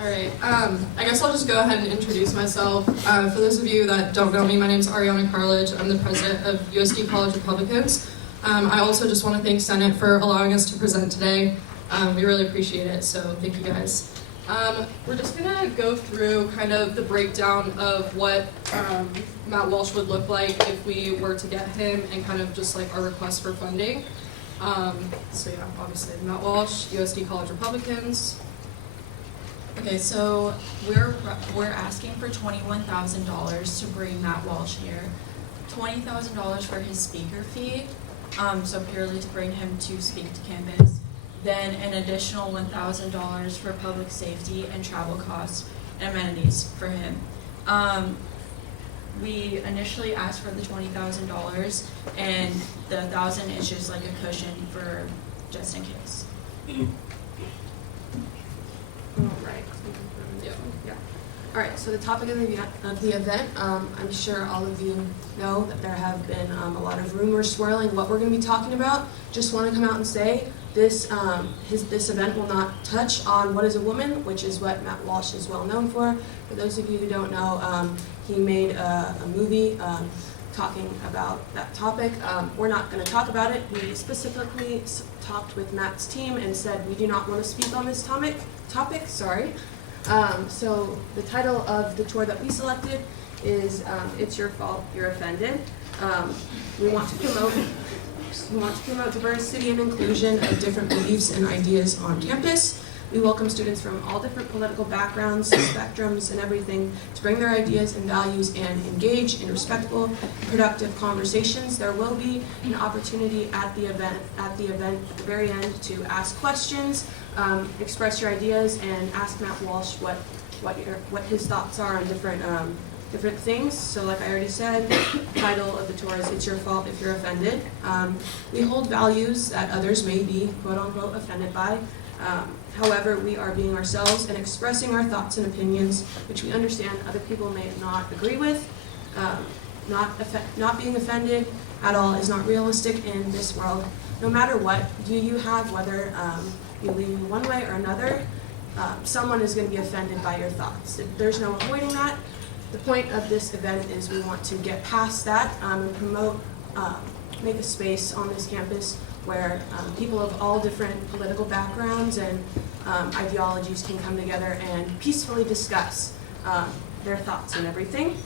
All right. I guess I'll just go ahead and introduce myself. For those of you that don't know me, my name is Ariana Carledge. I'm the president of USD College Republicans. I also just want to thank Senate for allowing us to present today. We really appreciate it, so thank you guys. We're just going to go through kind of the breakdown of what Matt Walsh would look like if we were to get him, and kind of just like our request for funding. So yeah, obviously Matt Walsh, USD College Republicans. Okay, so we're asking for $21,000 to bring Matt Walsh here. $20,000 for his speaker fee, so purely to bring him to speak to campus. Then an additional $1,000 for public safety and travel costs and amenities for him. We initially asked for the $20,000, and the $1,000 is just like a cushion for just in case. Right. Yeah. All right. So the topic of the event, I'm sure all of you know that there have been a lot of rumors swirling what we're going to be talking about. Just want to come out and say this event will not touch on What is a Woman, which is what Matt Walsh is well known for. For those of you who don't know, he made a movie talking about that topic. We're not going to talk about it. We specifically talked with Matt's team and said we do not want to speak on this topic. Sorry. So the title of the tour that we selected is It's Your Fault, You're Offended. We want to promote diversity and inclusion of different beliefs and ideas on campus. We welcome students from all different political backgrounds, spectrums, and everything to bring their ideas and values and engage in respectful, productive conversations. There will be an opportunity at the event at the very end to ask questions, express your ideas, and ask Matt Walsh what his thoughts are on different things. So like I already said, the title of the tour is It's Your Fault If You're Offended. We hold values that others may be quote unquote offended by. However, we are being ourselves and expressing our thoughts and opinions, which we understand other people may not agree with. Not being offended at all is not realistic in this world. No matter what view you have, whether you lean one way or another, someone is going to be offended by your thoughts. There's no avoiding that. The point of this event is we want to get past that and promote, make a space on this campus where people of all different political backgrounds and ideologies can come together and peacefully discuss their thoughts and everything.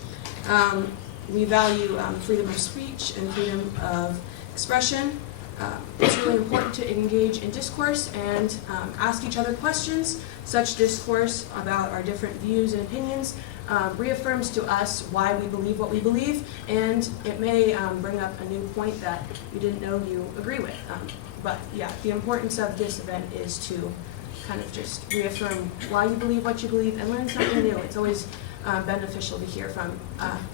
We value freedom of speech and freedom of expression. It's really important to engage in discourse and ask each other questions. Such discourse about our different views and opinions reaffirms to us why we believe what we believe, and it may bring up a new point that you didn't know you agree with. But yeah, the importance of this event is to kind of just reaffirm why you believe what you believe and learn something new. It's always beneficial to hear from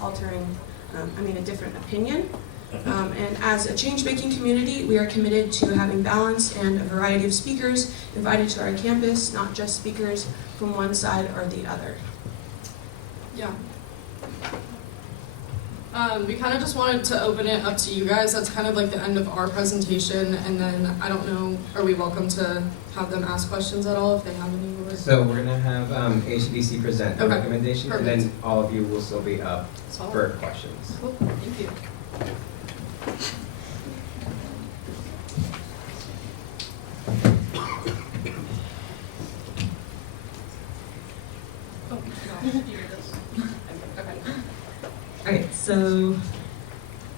altering a different opinion. And as a change-making community, we are committed to having balance and a variety of speakers invited to our campus, not just speakers from one side or the other. Yeah. We kind of just wanted to open it up to you guys. That's kind of like the end of our presentation, and then I don't know, are we welcome to have them ask questions at all if they have any? Or... So we're gonna have ASGDC present the Okay. recommendation, Perfect. and then all of you will still be up Solid. for questions. Cool. Thank you. Oh, gosh. Alright, so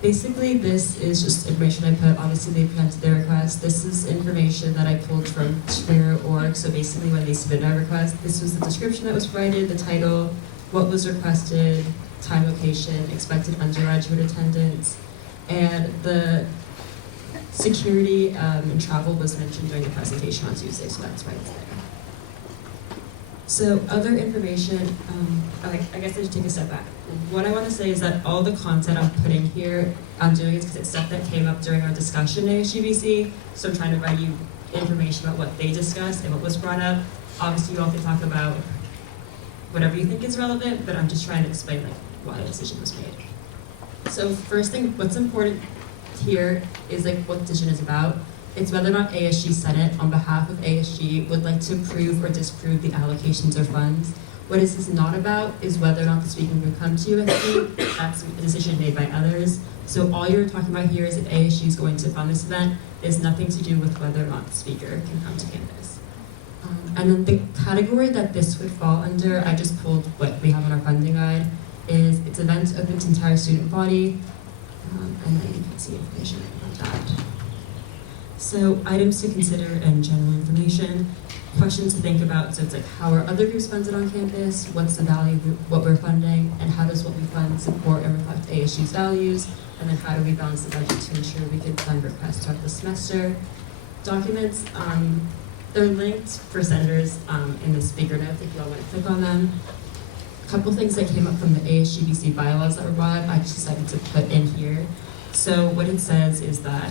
basically this is just information I put, obviously they presented their request. This is information that I pulled from Twitter.org, so basically when they submitted my request, this was the description that was provided, the title, what was requested, time, location, expected undergraduate attendance, and the security and travel was mentioned during the presentation on Tuesday, so that's why it's there. So other information, I guess I should take a step back. What I want to say is that all the content I'm putting here, I'm doing it because it's stuff that came up during our discussion at ASGBC, so I'm trying to provide you information about what they discussed and what was brought up. Obviously you all can talk about whatever you think is relevant, but I'm just trying to explain like why the decision was made. So first thing, what's important here is like what the decision is about. It's whether or not ASG Senate, on behalf of ASG, would like to approve or disapprove the allocations or funds. What this is not about is whether or not the speaker can come to USC. That's a decision made by others. So all you're talking about here is if ASG is going to fund this event. It has nothing to do with whether or not the speaker can come to campus. And then the category that this would fall under, I just pulled what we have on our funding guide, is it's events open to entire student body. And then you can see information about that. So items to consider and general information, questions to think about. So it's like, how are other groups funded on campus? What's the value of what we're funding? And how does what we fund support and reflect ASU's values? And then how do we balance the budget to ensure we can fund requests throughout the semester? Documents, they're linked for senators in the speaker notes if you all want to click on them. A couple things that came up from the ASGBC bylaws that were brought up, I just decided to put in here. So what it says is that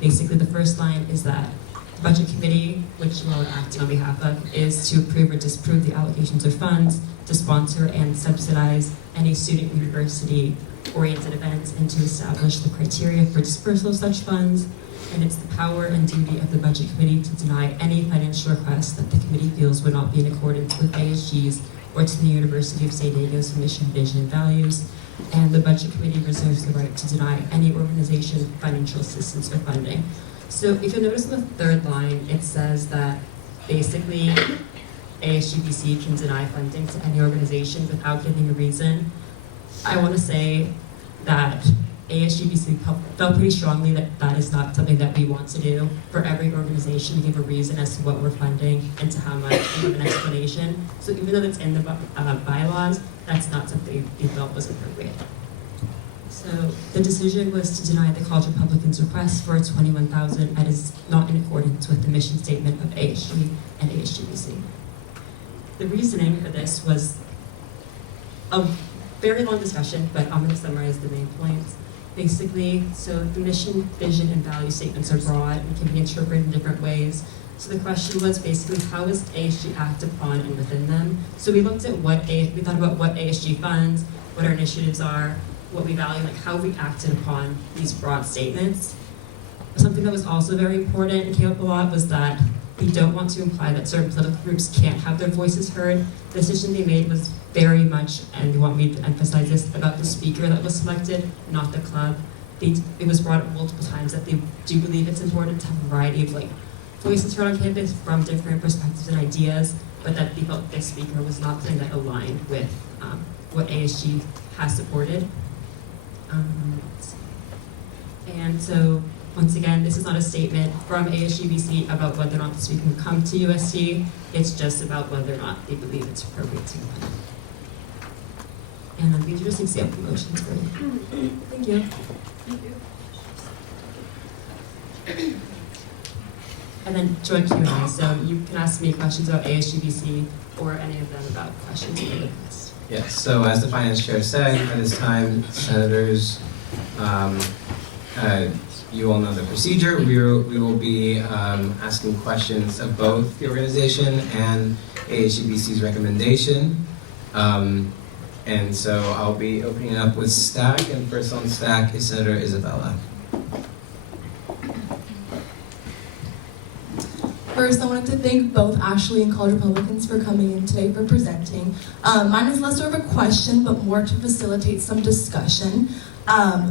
basically the first line is that the budget committee, which you all are acting on behalf of, is to approve or disapprove the allocations of funds, to sponsor and subsidize any student university-oriented events, and to establish the criteria for dispersal of such funds. And it's the power and duty of the budget committee to deny any financial requests that the committee feels would not be in accordance with ASG's or to the University of San Diego's mission, vision, and values. And the budget committee reserves the right to deny any organization financial assistance or funding. So if you'll notice in the third line, it says that basically ASGBC can deny funding to any organization without giving a reason. I want to say that ASGBC felt pretty strongly that that is not something that we want to do. For every organization, give a reason as to what we're funding and to how much, and give an explanation. So even though it's in the bylaws, that's not something we felt was appropriate. So the decision was to deny the College Republicans' request for $21,000 and is not in accordance with the mission statement of ASG and ASGBC. The reasoning for this was a very long discussion, but I'm going to summarize the main points. Basically, so the mission, vision, and value statements are broad and can be interpreted in different ways. So the question was basically, how is ASG acted upon and within them? So we looked at we thought about what ASG funds, what our initiatives are, what we value, like how we acted upon these broad statements. Something that was also very important and came up a lot was that we don't want to imply that certain political groups can't have their voices heard. The decision they made was very much, and we want me to emphasize this, about the speaker that was selected, not the club. It was brought up multiple times that they do believe it's important to have a variety of voices heard on campus from different perspectives and ideas, but that they felt this speaker was not something that aligned with what ASG has supported. And so, once again, this is not a statement from ASGBC about whether or not the speaker can come to USC. It's just about whether or not they believe it's appropriate to come. And then these are just example motions for you. Thank you. And then joint Q&A. So you can ask me questions about ASGBC or any of them about questions you may have asked. Yes, so as the finance chair said, at this time, senators, you all know the procedure. We will be asking questions of both the organization and AHGBC's recommendation. And so I'll be opening up with STAC, and first on STAC is Senator Isabella. First, I wanted to thank both Ashley and College Republicans for coming in today for presenting. Mine is less of a question, but more to facilitate some discussion.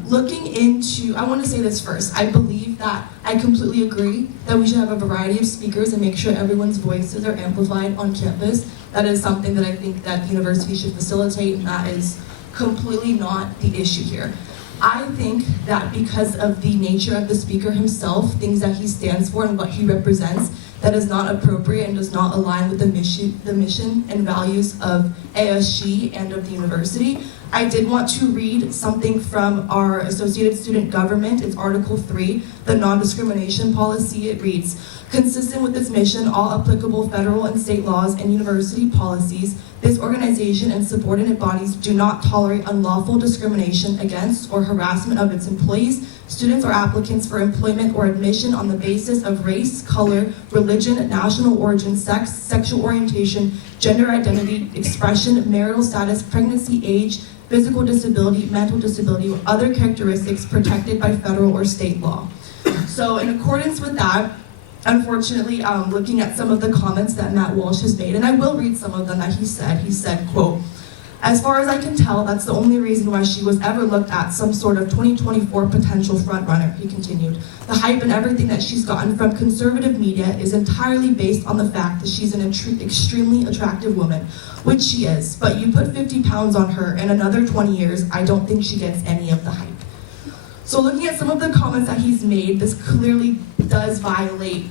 Looking into, I want to say this first. I believe that I completely agree that we should have a variety of speakers and make sure everyone's voices are amplified on campus. That is something that I think that the university should facilitate, and that is completely not the issue here. I think that because of the nature of the speaker himself, things that he stands for and what he represents, that is not appropriate and does not align with the mission and values of ASG and of the university. I did want to read something from our Associated Student Government. It's Article 3, the non-discrimination policy. It reads, consistent with its mission, all applicable federal and state laws and university policies, this organization and subordinate bodies do not tolerate unlawful discrimination against or harassment of its employees, students, or applicants for employment or admission on the basis of race, color, religion, national origin, sex, sexual orientation, gender identity, expression, marital status, pregnancy, age, physical disability, mental disability, or other characteristics protected by federal or state law. So in accordance with that, unfortunately, looking at some of the comments that Matt Walsh has made, and I will read some of them that he said, quote, as far as I can tell, that's the only reason why she was ever looked at some sort of 2024 potential frontrunner, he continued. The hype and everything that she's gotten from conservative media is entirely based on the fact that she's an extremely attractive woman, which she is, but you put 50 pounds on her in another 20 years, I don't think she gets any of the hype. So looking at some of the comments that he's made, this clearly does violate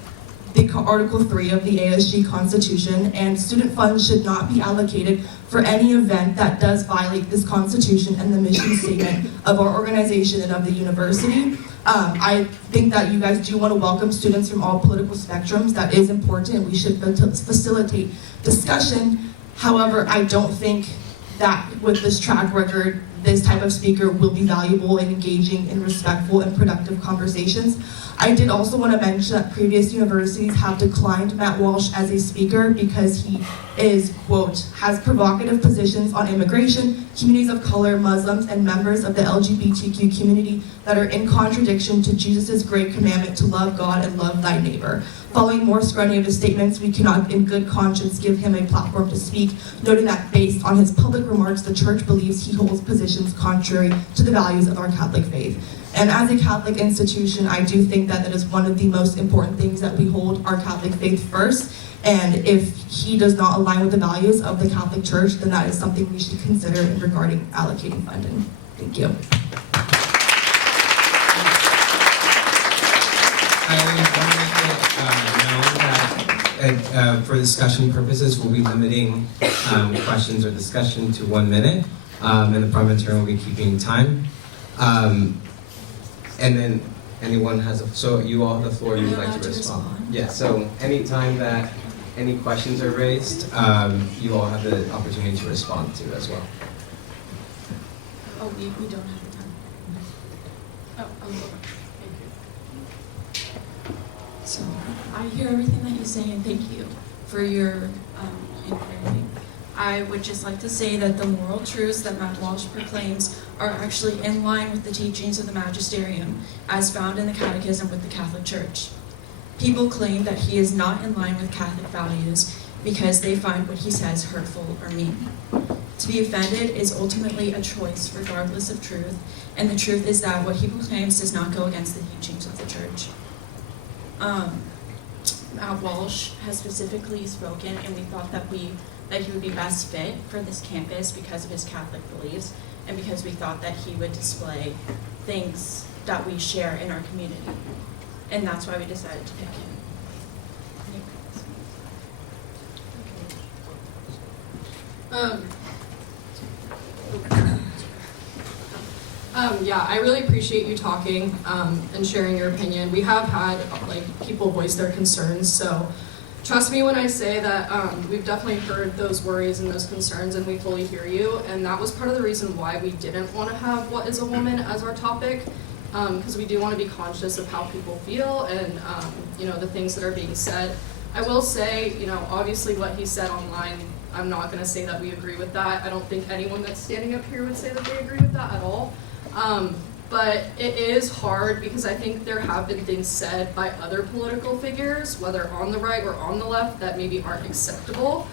the Article 3 of the ASG Constitution, and student funds should not be allocated for any event that does violate this Constitution and the mission statement of our organization and of the university. I think that you guys do want to welcome students from all political spectrums. That is important. We should facilitate discussion. However, I don't think that with this track record, this type of speaker will be valuable in engaging in respectful and productive conversations. I did also want to mention that previous universities have declined Matt Walsh as a speaker because he is, quote, has provocative positions on immigration, communities of color, Muslims, and members of the LGBTQ community that are in contradiction to Jesus' great commandment to love God and love thy neighbor. Following more scrutiny of his statements, we cannot in good conscience give him a platform to speak, noting that based on his public remarks, the church believes he holds positions contrary to the values of our Catholic faith. And as a Catholic institution, I do think that that is one of the most important things, that we hold our Catholic faith first. And if he does not align with the values of the Catholic Church, then that is something we should consider in regarding allocating funding. Thank you. I want to make it known that for discussion purposes, we'll be limiting questions or discussion to 1 minute, and the parliamentarian will be keeping time. And then anyone has so you all have the floor, you would like to respond. Yeah, so anytime that any questions are raised, you all have the opportunity to respond to as well. Oh, we don't have the time. Oh, thank you. So I hear everything that you say, and thank you for your inquiry. I would just like to say that the moral truths that Matt Walsh proclaims are actually in line with the teachings of the magisterium, as found in the Catechism with the Catholic Church. People claim that he is not in line with Catholic values because they find what he says hurtful or mean. To be offended is ultimately a choice regardless of truth, and the truth is that what he proclaims does not go against the teachings of the Church. Matt Walsh has specifically spoken, and we thought that he would be best fit for this campus because of his Catholic beliefs, and because we thought that he would display things that we share in our community. And that's why we decided to pick him. Yeah, I really appreciate you talking and sharing your opinion. We have had people voice their concerns, so trust me when I say that we've definitely heard those worries and those concerns, and we fully hear you. And that was part of the reason why we didn't want to have "What is a woman" as our topic, because we do want to be conscious of how people feel and the things that are being said. I will say, obviously what he said online, I'm not going to say that we agree with that. I don't think anyone that's standing up here would say that they agree with that at all. But it is hard because I think there have been things said by other political figures, whether on the right or on the left, that maybe aren't acceptable.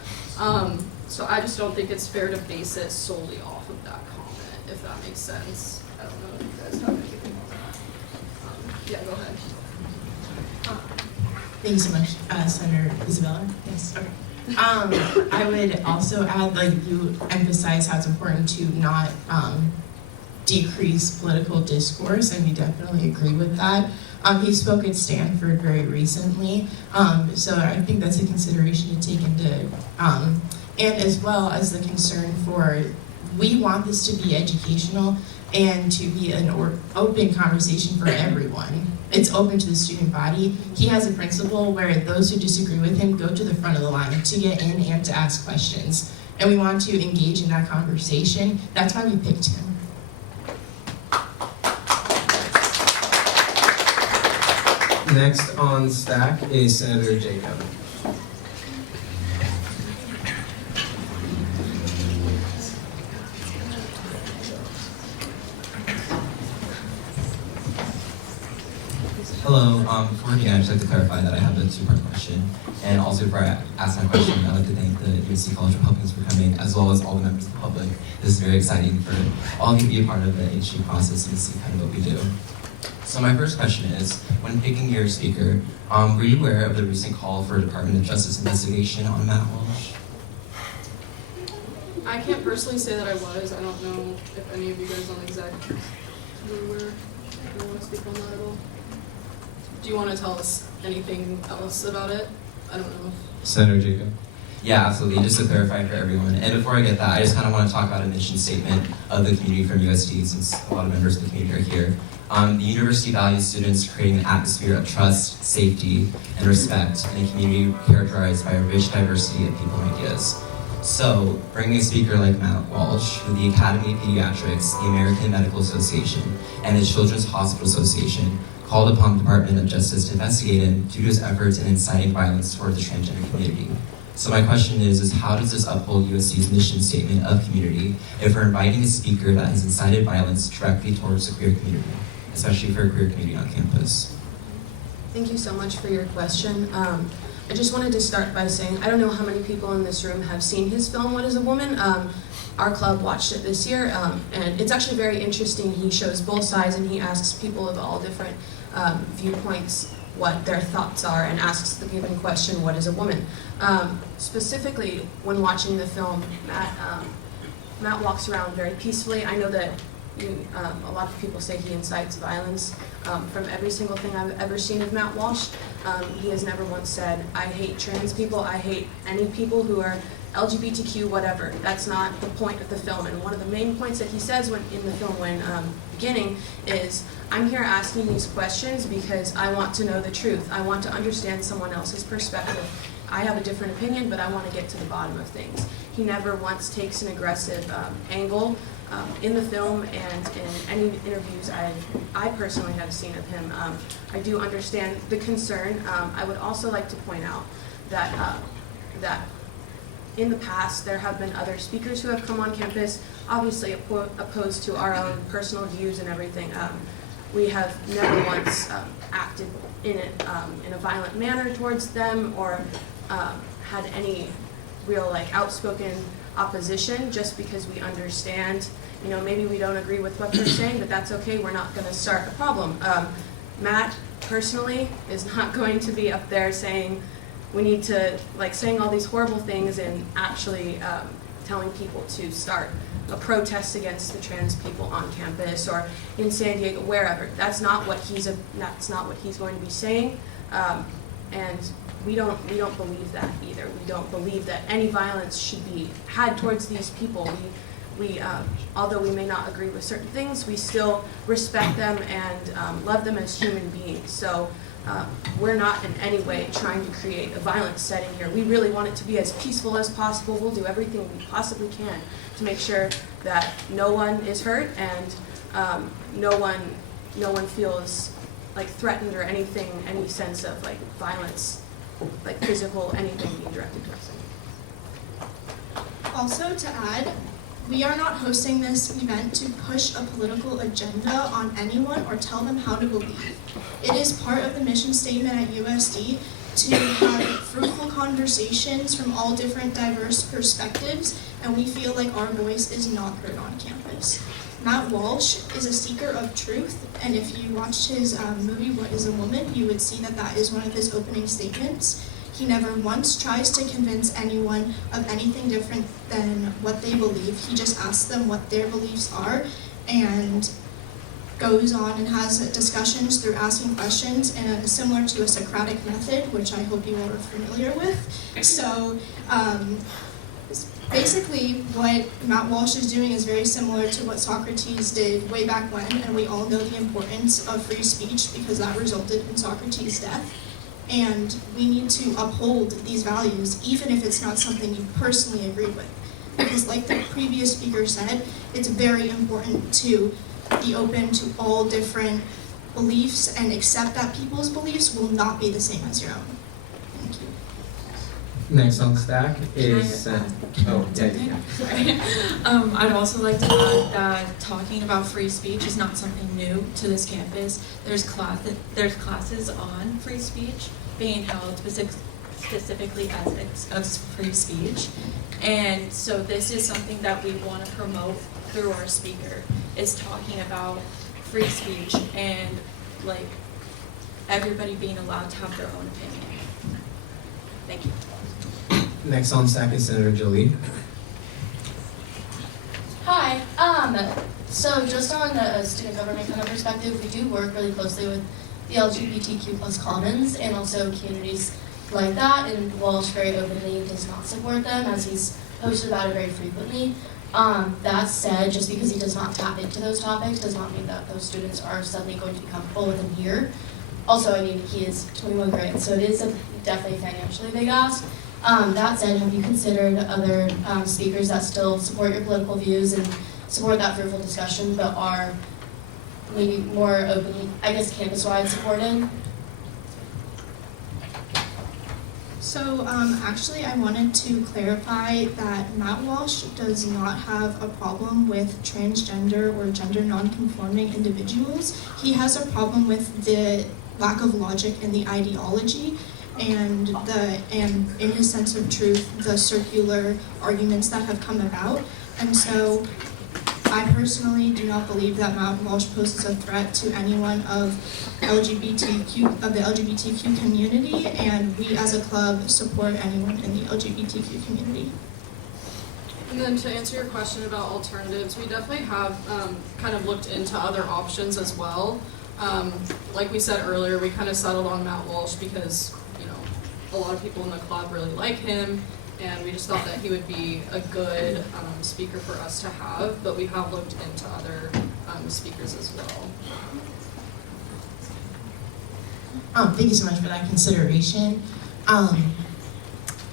So I just don't think it's fair to base it solely off of that comment, if that makes sense. I don't know if you guys have anything on that. Yeah, go ahead. Thank you so much, Senator Isabella. Yes. Okay. I would also add, you emphasize how it's important to not decrease political discourse, and we definitely agree with that. He spoke at Stanford very recently, so I think that's a consideration to take into, and as well as the concern for, we want this to be educational and to be an open conversation for everyone. It's open to the student body. He has a principle where those who disagree with him go to the front of the line to get in and to ask questions. And we want to engage in that conversation. That's why we picked him. Next on stack is Senator Jacob. Hello, before we begin, I'd just like to clarify that I have a two-part question. And also before I ask my question, I'd like to thank the USC College Republicans for coming, as well as all the members of the public. This is very exciting for all of you to be a part of the ASG process and see kind of what we do. So my first question is, when picking your speaker, were you aware of the recent call for a Department of Justice investigation on Matt Walsh? I can't personally say that I was. I don't know if any of you guys on exec were aware. Do you want to speak on that at all? Do you want to tell us anything else about it? I don't know. Senator Jacob. Yeah, absolutely. Just to clarify for everyone. And before I get that, I just kind of want to talk about a mission statement of the community from USD, since a lot of members of the community are here. The university values students creating an atmosphere of trust, safety, and respect in a community characterized by a rich diversity of people and ideas. So, bringing a speaker like Matt Walsh, with the Academy of Pediatrics, the American Medical Association, and the Children's Hospital Association, called upon the Department of Justice to investigate him due to his efforts in inciting violence toward the transgender community. So my question is how does this uphold USC's mission statement of community if we're inviting a speaker that has incited violence directly towards the queer community, especially for a queer community on campus? Thank you so much for your question. I just wanted to start by saying, I don't know how many people in this room have seen his film, What is a Woman? Our club watched it this year, and it's actually very interesting. He shows both sides, and he asks people of all different viewpoints what their thoughts are, and asks the given question, what is a woman? Specifically, when watching the film, Matt walks around very peacefully. I know that a lot of people say he incites violence. From every single thing I've ever seen of Matt Walsh, he has never once said, I hate trans people, I hate any people who are LGBTQ, whatever. That's not the point of the film. And one of the main points that he says in the film when beginning is, I'm here asking these questions because I want to know the truth. I want to understand someone else's perspective. I have a different opinion, but I want to get to the bottom of things. He never once takes an aggressive angle in the film and in any interviews I personally have seen of him. I do understand the concern. I would also like to point out that in the past, there have been other speakers who have come on campus, obviously opposed to our own personal views and everything. We have never once acted in a violent manner towards them or had any real outspoken opposition, just because we understand, maybe we don't agree with what they're saying, but that's okay. We're not going to start a problem. Matt personally is not going to be up there saying we need to, saying all these horrible things and actually telling people to start a protest against the trans people on campus or in San Diego, wherever. That's not what he's going to be saying, and we don't believe that either. We don't believe that any violence should be had towards these people. We although we may not agree with certain things, we still respect them and love them as human beings. So we're not in any way trying to create a violent setting here. We really want it to be as peaceful as possible. We'll do everything we possibly can to make sure that no one is hurt and no one feels like threatened or anything, any sense of like violence, like physical, anything being directed towards them. Also, to add, we are not hosting this event to push a political agenda on anyone or tell them how to believe. It is part of the mission statement at USD to have fruitful conversations from all different diverse perspectives, and we feel like our voice is not heard on campus. Matt Walsh is a seeker of truth, and if you watched his movie, What is a Woman, you would see that that is one of his opening statements. He never once tries to convince anyone of anything different than what they believe. He just asks them what their beliefs are and goes on and has discussions through asking questions, and similar to a Socratic method, which I hope you all are familiar with. So basically what Matt Walsh is doing is very similar to what Socrates did way back when, and we all know the importance of free speech because that resulted in Socrates' death. And we need to uphold these values, even if it's not something you personally agree with. Because like the previous speaker said, it's very important to be open to all different beliefs and accept that people's beliefs will not be the same as your own. Thank you. Next on stack is Sorry. I'd also like to add that talking about free speech is not something new to this campus. There's classes on free speech being held specifically ethics of free speech. And so this is something that we want to promote through our speaker, is talking about free speech and like everybody being allowed to have their own opinion. Thank you. Next on stack is Senator Jolie. Hi. So just on a student government kind of perspective, we do work really closely with the LGBTQ plus commons and also communities like that, and Walsh very openly does not support them, as he's posted about it very frequently. That said, just because he does not tap into those topics does not mean that those students are suddenly going to be comfortable with him here. Also, I mean, he is 21 grades, so it is definitely a financially big ask. That said, have you considered other speakers that still support your political views and support that fruitful discussion, but are maybe more openly, I guess, campus-wide supported? So actually I wanted to clarify that Matt Walsh does not have a problem with transgender or gender non-conforming individuals. He has a problem with the lack of logic in the ideology and in his sense of truth, the circular arguments that have come about. And so I personally do not believe that Matt Walsh poses a threat to anyone of the LGBTQ community, and we as a club support anyone in the LGBTQ community. And then to answer your question about alternatives, we definitely have kind of looked into other options as well. Like we said earlier, we kind of settled on Matt Walsh because, you know, a lot of people in the club really like him, and we just thought that he would be a good speaker for us to have, but we have looked into other speakers as well. Thank you so much for that consideration.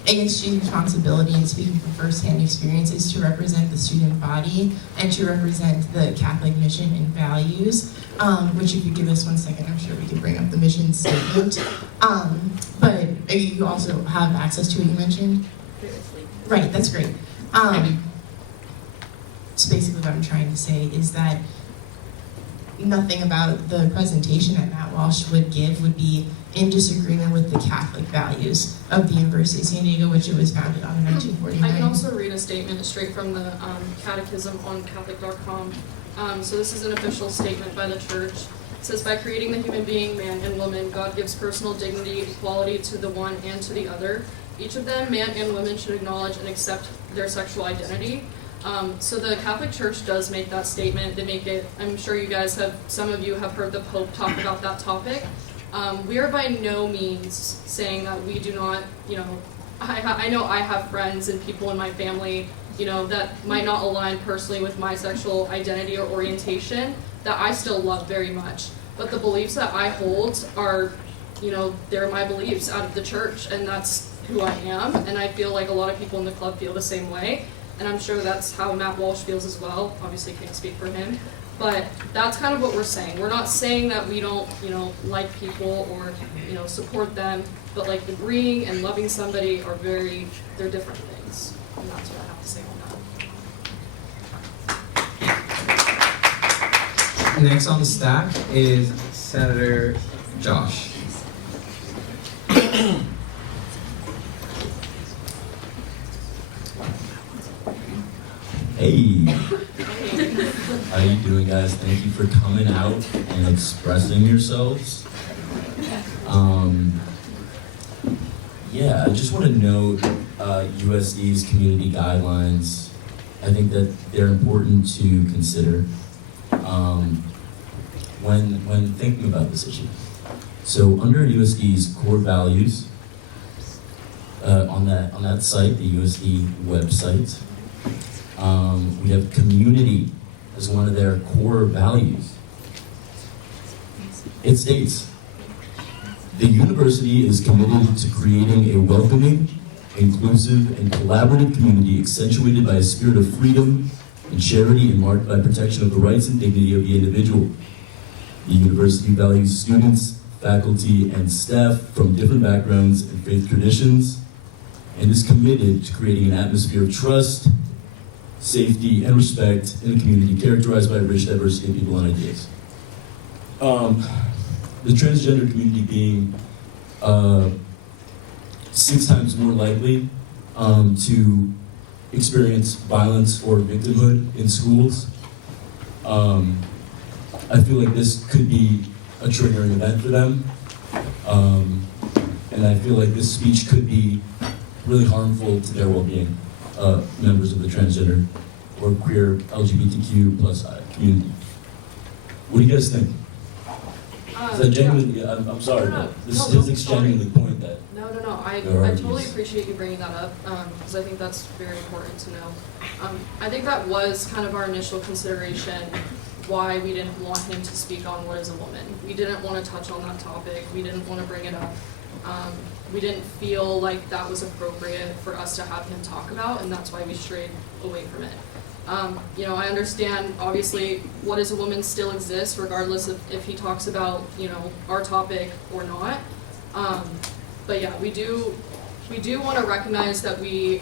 ASG's responsibility in speaking from firsthand experience is to represent the student body and to represent the Catholic mission and values, which if you give us 1 second, I'm sure we can bring up the mission statement. But you also have access to what you mentioned? Right, that's great. So basically what I'm trying to say is that nothing about the presentation that Matt Walsh would give would be in disagreement with the Catholic values of the University of San Diego, which it was founded on in 1949. I can also read a statement straight from the Catechism on Catholic.com. So this is an official statement by the Church. It says, by creating the human being, man and woman, God gives personal dignity, equality to the one and to the other. Each of them, man and woman, should acknowledge and accept their sexual identity. So the Catholic Church does make that statement. They make it, I'm sure you guys have, some of you have heard the Pope talk about that topic. We are by no means saying that we do not, you know, I know I have friends and people in my family, you know, that might not align personally with my sexual identity or orientation that I still love very much. But the beliefs that I hold are they're my beliefs out of the church, and that's who I am, and I feel like a lot of people in the club feel the same way, and I'm sure that's how Matt Walsh feels as well. Obviously, can't speak for him, but that's kind of what we're saying. We're not saying that we don't, like people or, support them, but like agreeing and loving somebody they're different things, and that's what I have to say on that. Next on the stack is Senator Josh. Hey, how you doing, guys? Thank you for coming out and expressing yourselves. Yeah, I just want to note USD's community guidelines. I think that they're important to consider when thinking about this issue. So under USD's core values, on that site, the USD website, we have community as one of their core values. It states, the university is committed to creating a welcoming, inclusive, and collaborative community accentuated by a spirit of freedom and charity and marked by protection of the rights and dignity of the individual. The university values students, faculty, and staff from different backgrounds and faith traditions, and is committed to creating an atmosphere of trust, safety, and respect in a community characterized by a rich diversity of people and ideas. The transgender community being 6 times more likely to experience violence or victimhood in schools. I feel like this could be a triggering event for them. And I feel like this speech could be really harmful to their well-being, members of the transgender or queer LGBTQ plus community. What do you guys think? Is that genuinely, I'm sorry, but this is genuinely point that. No. I totally appreciate you bringing that up, because I think that's very important to know. I think that was kind of our initial consideration why we didn't want him to speak on what is a woman. We didn't want to touch on that topic. We didn't want to bring it up. We didn't feel like that was appropriate for us to have him talk about, and that's why we strayed away from it. I understand, obviously, what is a woman still exists, regardless of if he talks about, our topic or not. But yeah, we do want to recognize that we,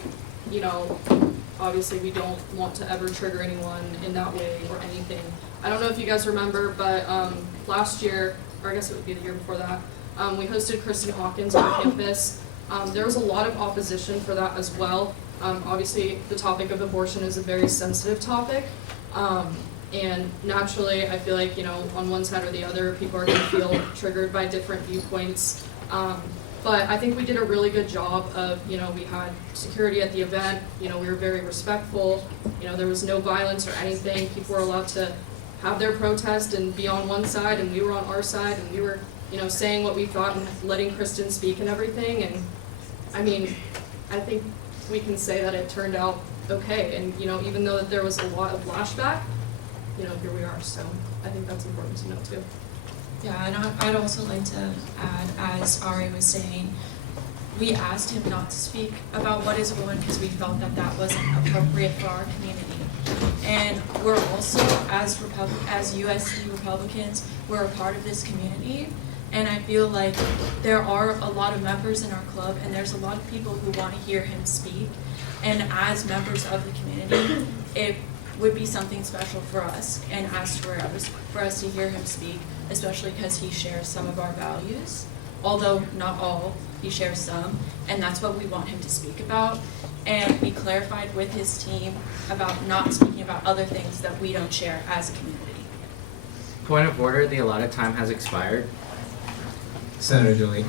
obviously we don't want to ever trigger anyone in that way or anything. I don't know if you guys remember, but last year, or I guess it would be the year before that, we hosted Kristen Hawkins on campus. There was a lot of opposition for that as well. Obviously, the topic of abortion is a very sensitive topic, and naturally, I feel like, on one side or the other, people are going to feel triggered by different viewpoints. But I think we did a really good job of, we had security at the event, we were very respectful, there was no violence or anything. People were allowed to have their protest and be on one side, and we were on our side, and we were, saying what we thought and letting Kristen speak and everything. And I mean, I think we can say that it turned out okay. And, even though there was a lot of flashback, here we are. So I think that's important to know too. Yeah, and I'd also like to add, as Ari was saying, we asked him not to speak about what is a woman because we felt that that wasn't appropriate for our community. And we're also, as USD Republicans, we're a part of this community. And I feel like there are a lot of members in our club, and there's a lot of people who want to hear him speak. And as members of the community, it would be something special for us and as tourists for us to hear him speak, especially because he shares some of our values, although not all, he shares some, and that's what we want him to speak about. And we clarified with his team about not speaking about other things that we don't share as a community. Point of order, the allotted time has expired. Senator Julie.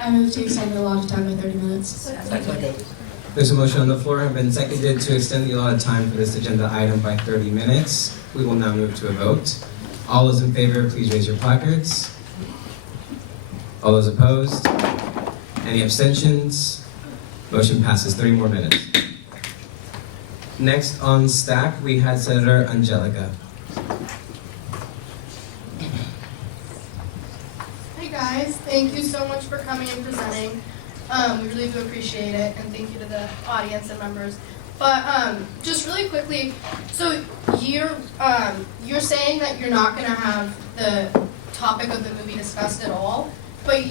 I move to extend the allotted time by 30 minutes. There's a motion on the floor and been seconded to extend the allotted time for this agenda item by 30 minutes. We will now move to a vote. All those in favor, please raise your placards. All those opposed? Any abstentions? Motion passes. 30 more minutes. Next on stack, we had Senator Angelica. Hey guys, thank you so much for coming and presenting. We really do appreciate it, and thank you to the audience and members. But just really quickly, so you're saying that you're not going to have the topic of the movie discussed at all, but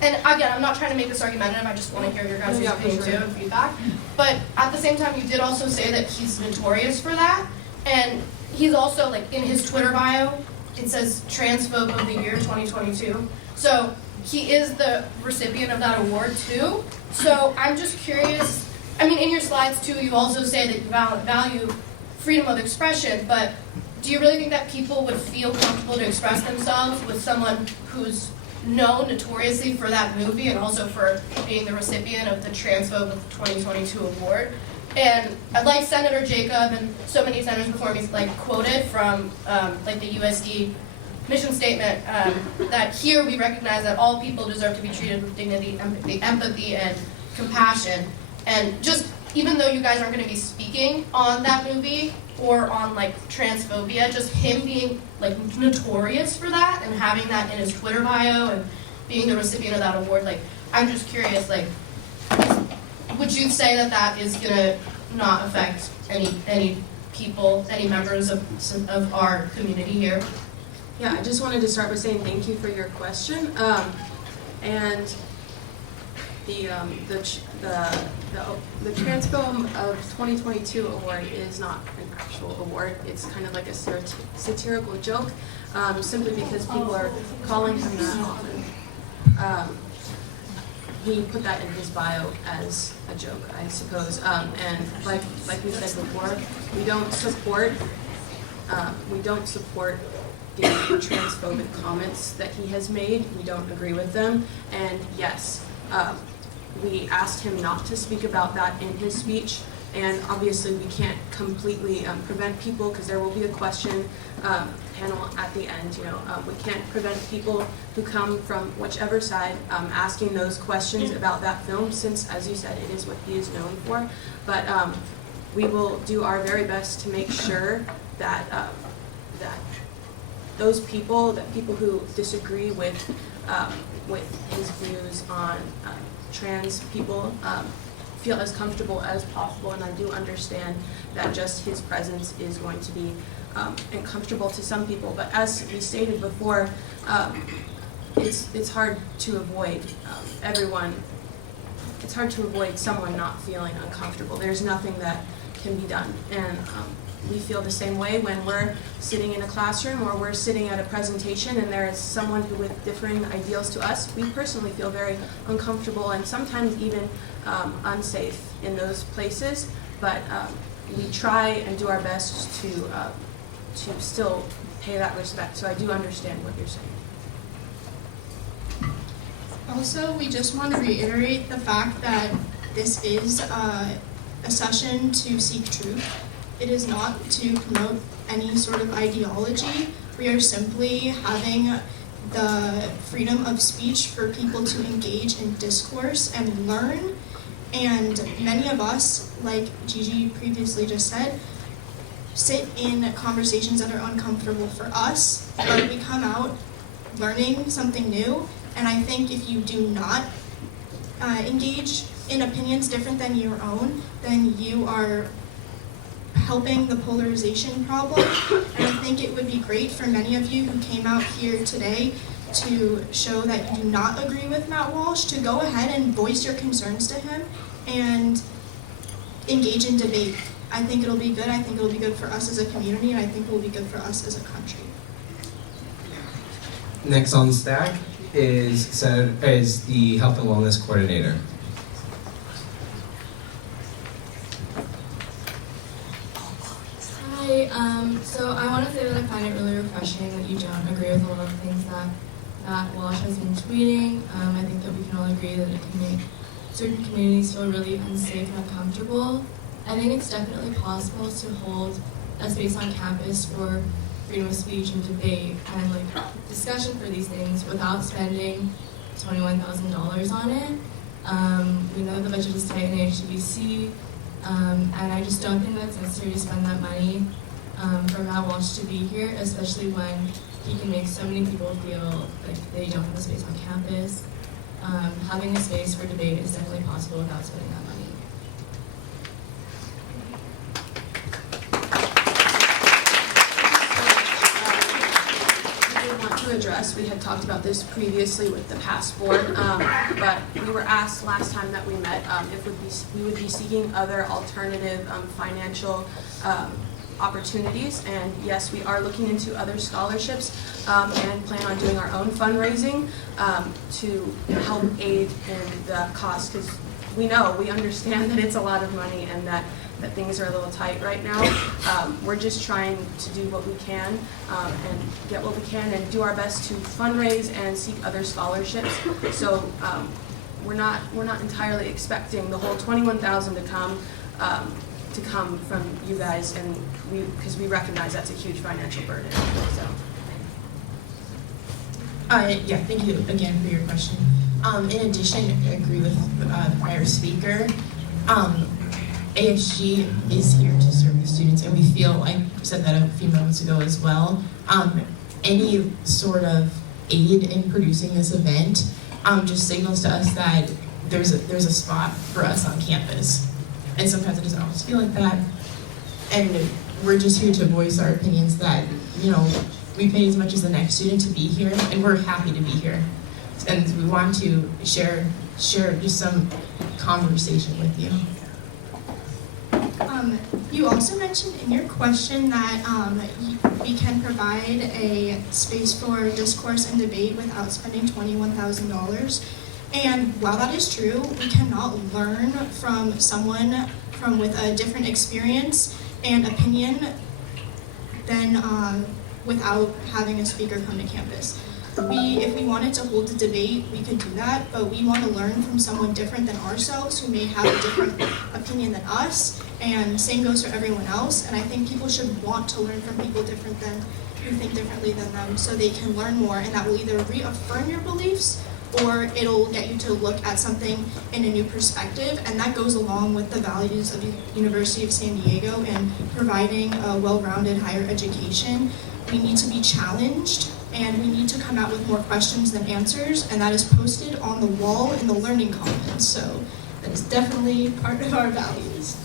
and again, I'm not trying to make this argumentative. I just want to hear your guys' opinion too and feedback. But at the same time, you did also say that he's notorious for that, and he's also like in his Twitter bio, it says Transphobe of the Year 2022. So he is the recipient of that award too. So I'm just curious. I mean, in your slides too, you also say that you value freedom of expression, but do you really think that people would feel comfortable to express themselves with someone who's known notoriously for that movie and also for being the recipient of the Transphobe of 2022 award? And like Senator Jacob and so many senators before me like quoted from like the USD mission statement, that here we recognize that all people deserve to be treated with dignity, empathy, and compassion. And just even though you guys aren't going to be speaking on that movie or on like transphobia, just him being like notorious for that and having that in his Twitter bio and being the recipient of that award, like I'm just curious, like would you say that that is going to not affect any people, any members of our community here? Yeah, I just wanted to start by saying thank you for your question. And the Transphobe of 2022 award is not an actual award. It's kind of like a satirical joke, simply because people are calling him that often. He put that in his bio as a joke, I suppose. And like we said before, we don't support the transphobic comments that he has made. We don't agree with them. And yes, we asked him not to speak about that in his speech. And obviously we can't completely prevent people, because there will be a question panel at the end. We can't prevent people who come from whichever side asking those questions about that film, since, as you said, it is what he is known for. But we will do our very best to make sure that those people, people who disagree with his views on trans people, feel as comfortable as possible. And I do understand that just his presence is going to be uncomfortable to some people. But as we stated before, it's hard to avoid everyone. It's hard to avoid someone not feeling uncomfortable. There's nothing that can be done. And we feel the same way when we're sitting in a classroom or we're sitting at a presentation and there is someone who with differing ideals to us. We personally feel very uncomfortable and sometimes even unsafe in those places, but we try and do our best to still pay that respect. So I do understand what you're saying. Also, we just want to reiterate the fact that this is a session to seek truth. It is not to promote any sort of ideology. We are simply having the freedom of speech for people to engage in discourse and learn. And many of us, like Gigi previously just said, sit in conversations that are uncomfortable for us, but we come out learning something new. And I think if you do not engage in opinions different than your own, then you are helping the polarization problem. And I think it would be great for many of you who came out here today to show that you do not agree with Matt Walsh to go ahead and voice your concerns to him and engage in debate. I think it'll be good. I think it'll be good for us as a community, and I think it will be good for us as a country. Next on stack is the Health and Wellness Coordinator. Hi, so I want to say that I find it really refreshing that you don't agree with a lot of things that Walsh has been tweeting. I think that we can all agree that it can make certain communities feel really unsafe and uncomfortable. I think it's definitely possible to hold a space on campus for freedom of speech and debate and like discussion for these things without spending $21,000 on it. We know the budget is tight in HBC. And I just don't think that's necessary to spend that money for Matt Walsh to be here, especially when he can make so many people feel like they don't have a space on campus. Having a space for debate is definitely possible without spending that money. To address, we had talked about this previously with the past board, but we were asked last time that we met if we would be seeking other alternative financial opportunities, and yes, we are looking into other scholarships and plan on doing our own fundraising to help aid in the cost, because we understand that it's a lot of money and that things are a little tight right now. We're just trying to do what we can and get what we can and do our best to fundraise and seek other scholarships. So we're not entirely expecting the whole $21,000 to come from you guys, and because we recognize that's a huge financial burden. So. Yeah, thank you again for your question. In addition, I agree with the prior speaker. ASG is here to serve the students, and we feel, I said that a few moments ago as well, any sort of aid in producing this event just signals to us that there's a spot for us on campus. And sometimes it doesn't always feel like that. And we're just here to voice our opinions that, we pay as much as the next student to be here, and we're happy to be here. And we want to share just some conversation with you. You also mentioned in your question that we can provide a space for discourse and debate without spending $21,000. And while that is true, we cannot learn from someone with a different experience and opinion than without having a speaker come to campus. If we wanted to hold a debate, we could do that, but we want to learn from someone different than ourselves who may have a different opinion than us, and same goes for everyone else. And I think people should want to learn from people who think differently than them, so they can learn more, and that will either reaffirm your beliefs or it'll get you to look at something in a new perspective, and that goes along with the values of the University of San Diego and providing a well-rounded higher education. We need to be challenged, and we need to come out with more questions than answers, and that is posted on the wall in the Learning Commons. So that is definitely part of our values.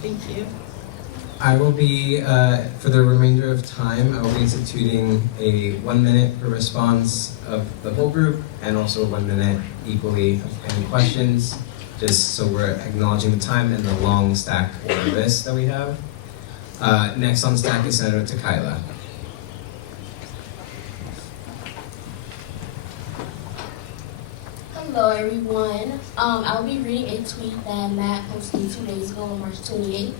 Thank you. I will be, for the remainder of time, I will be instituting a 1 minute per response of the whole group, and also 1 minute equally of any questions, just so we're acknowledging the time and the long stack order list that we have. Next on stack is Senator Takayla. Hello everyone. I'll be reading a tweet that Matt posted 2 days ago on March 28th.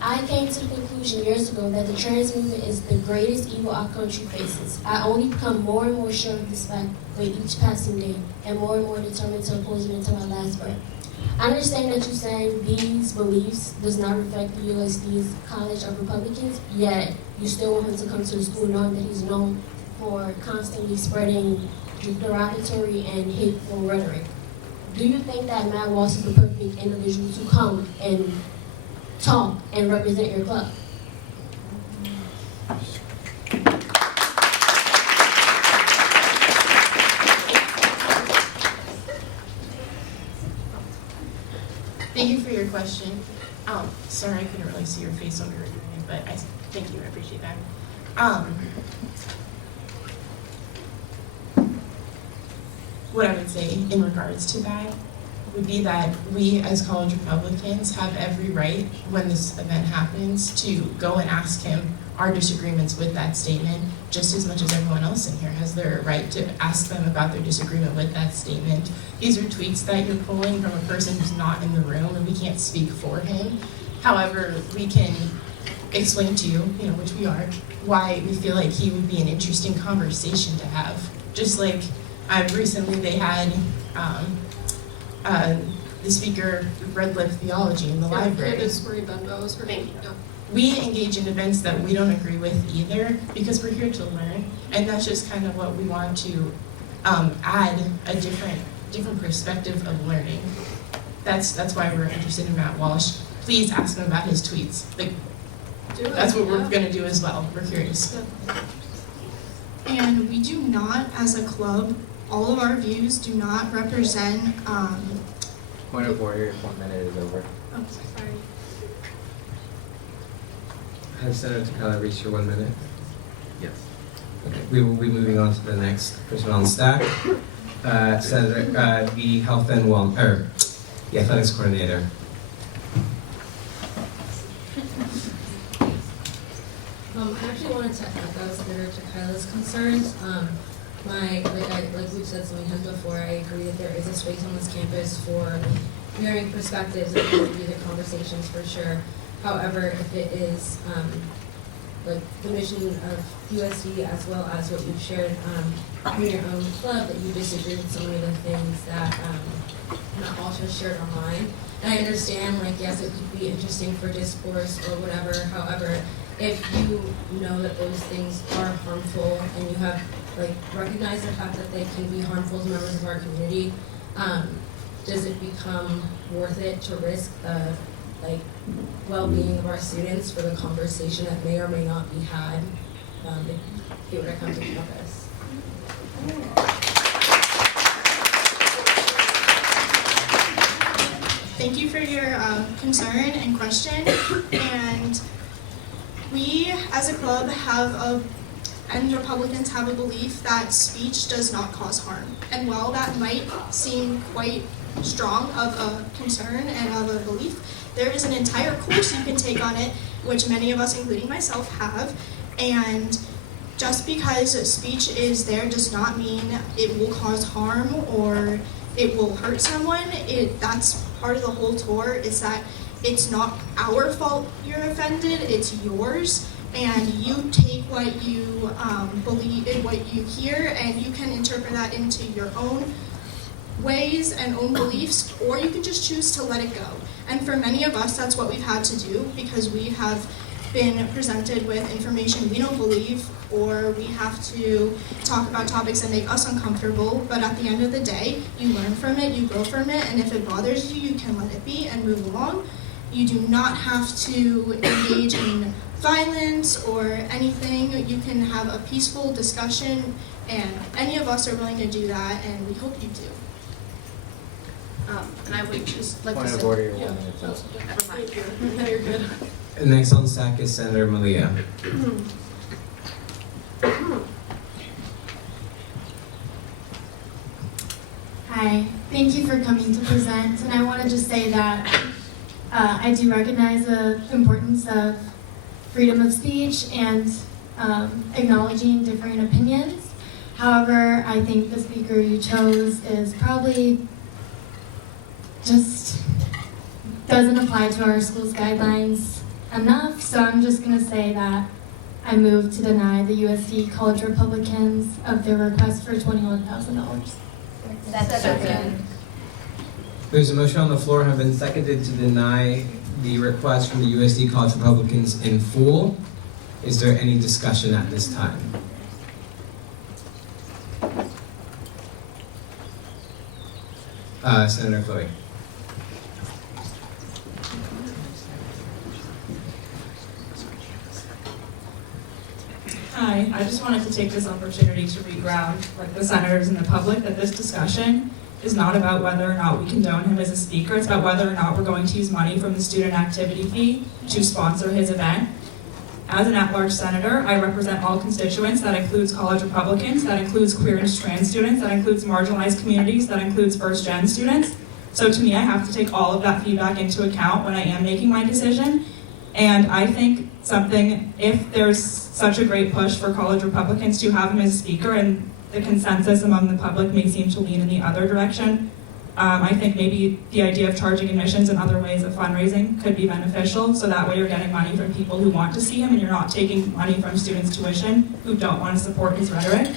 I came to the conclusion years ago that the trans movement is the greatest evil our country faces. I only become more and more sure of this fact with each passing day, and more determined to oppose it until my last breath. I understand that you're saying these beliefs does not reflect the USD's College of Republicans, yet you still want him to come to the school knowing that he's known for constantly spreading derogatory and hateful rhetoric. Do you think that Matt Walsh is the perfect individual to come and talk and represent your club? Thank you for your question. Sorry I couldn't really see your face when we were doing it, but thank you, I appreciate that. What I would say in regards to that would be that we as college Republicans have every right when this event happens to go and ask him our disagreements with that statement, just as much as everyone else in here has their right to ask them about their disagreement with that statement. These are tweets that you're pulling from a person who's not in the room, and we can't speak for him. However, we can explain to you, which we are, why we feel like he would be an interesting conversation to have. Just like recently they had the speaker Red Lip Theology in the library. We engage in events that we don't agree with either, because we're here to learn, and that's just kind of what we want to add a different perspective of learning. That's why we're interested in Matt Walsh please ask him about his tweets. Like, that's what we're gonna do as well. We're curious. And we do not, as a club, all of our views do not represent, Point of order, 1 minute is over. oh, sorry. Has Senator Takala reached your 1 minute? Yes. Okay, we will be moving on to the next person on staff. Senator, the Health and the Athletics Coordinator. I actually wanted to echo Senator Takala's concerns. Like we've said so many times before, I agree that there is a space on this campus for varying perspectives and for these conversations for sure. However, if it is like the mission of USD as well as what you've shared in your own club, that you disagree with so many of the things that not also shared online. And I understand, like, yes, it could be interesting for discourse or whatever. However, if you know that those things are harmful and you have, like, recognized the fact that they can be harmful to members of our community, does it become worth it to risk the, like, well-being of our students for the conversation that may or may not be had if they were to come to campus? Thank you for your concern and question. And we, as a club, and Republicans have a belief that speech does not cause harm. And while that might seem quite strong of a concern and of a belief, there is an entire course you can take on it, which many of us, including myself, have. And just because speech is there does not mean it will cause harm or it will hurt someone. That's part of the whole tour, is that it's not our fault you're offended, it's yours. And you take what you believe, what you hear, and you can interpret that into your own ways and own beliefs, or you can just choose to let it go. And for many of us, that's what we've had to do, because we have been presented with information we don't believe, or we have to talk about topics that make us uncomfortable. But at the end of the day, you learn from it, you grow from it, and if it bothers you, you can let it be and move along. You do not have to engage in violence or anything. You can have a peaceful discussion, and any of us are willing to do that, and we hope you do. And I would just like Point to of say, order, yeah. 1 minute. Never mind. No, you're good. And next on staff is Senator Malia. Hi, thank you for coming to present, and I want to just say that I do recognize the importance of freedom of speech and acknowledging differing opinions. However, I think the speaker you chose is probably just doesn't apply to our school's guidelines enough, so I'm just going to say that I move to deny the USD College Republicans of their request for $21,000. Second. There's a motion on the floor, have been seconded to deny the request from the USD College Republicans in full. Is there any discussion at this time? Senator Chloe. Hi, I just wanted to take this opportunity to re-ground, like, the senators and the public, that this discussion is not about whether or not we condone him as a speaker. It's about whether or not we're going to use money from the student activity fee to sponsor his event. As an at-large senator, I represent all constituents. That includes college Republicans, that includes queer and trans students, that includes marginalized communities, that includes first-gen students. So to me, I have to take all of that feedback into account when I am making my decision. And I think if there's such a great push for college Republicans to have him as a speaker, and the consensus among the public may seem to lean in the other direction, I think maybe the idea of charging admissions and other ways of fundraising could be beneficial, so that way you're getting money from people who want to see him and you're not taking money from students' tuition who don't want to support his rhetoric.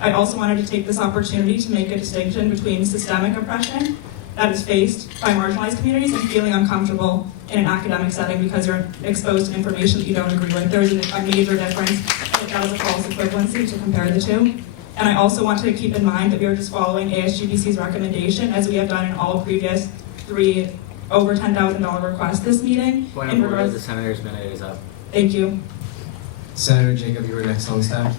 I also wanted to take this opportunity to make a distinction between systemic oppression that is faced by marginalized communities and feeling uncomfortable in an academic setting because you're exposed to information that you don't agree with. There's a major difference. I think that is a false equivalency to compare the two. And I also want to keep in mind that we are just following ASGBC's recommendation, as we have done in all previous 3 over $10,000 request this meeting. Point in of order, regards- the senator's minute is up. Thank you. Senator Jacob, you were next on staff.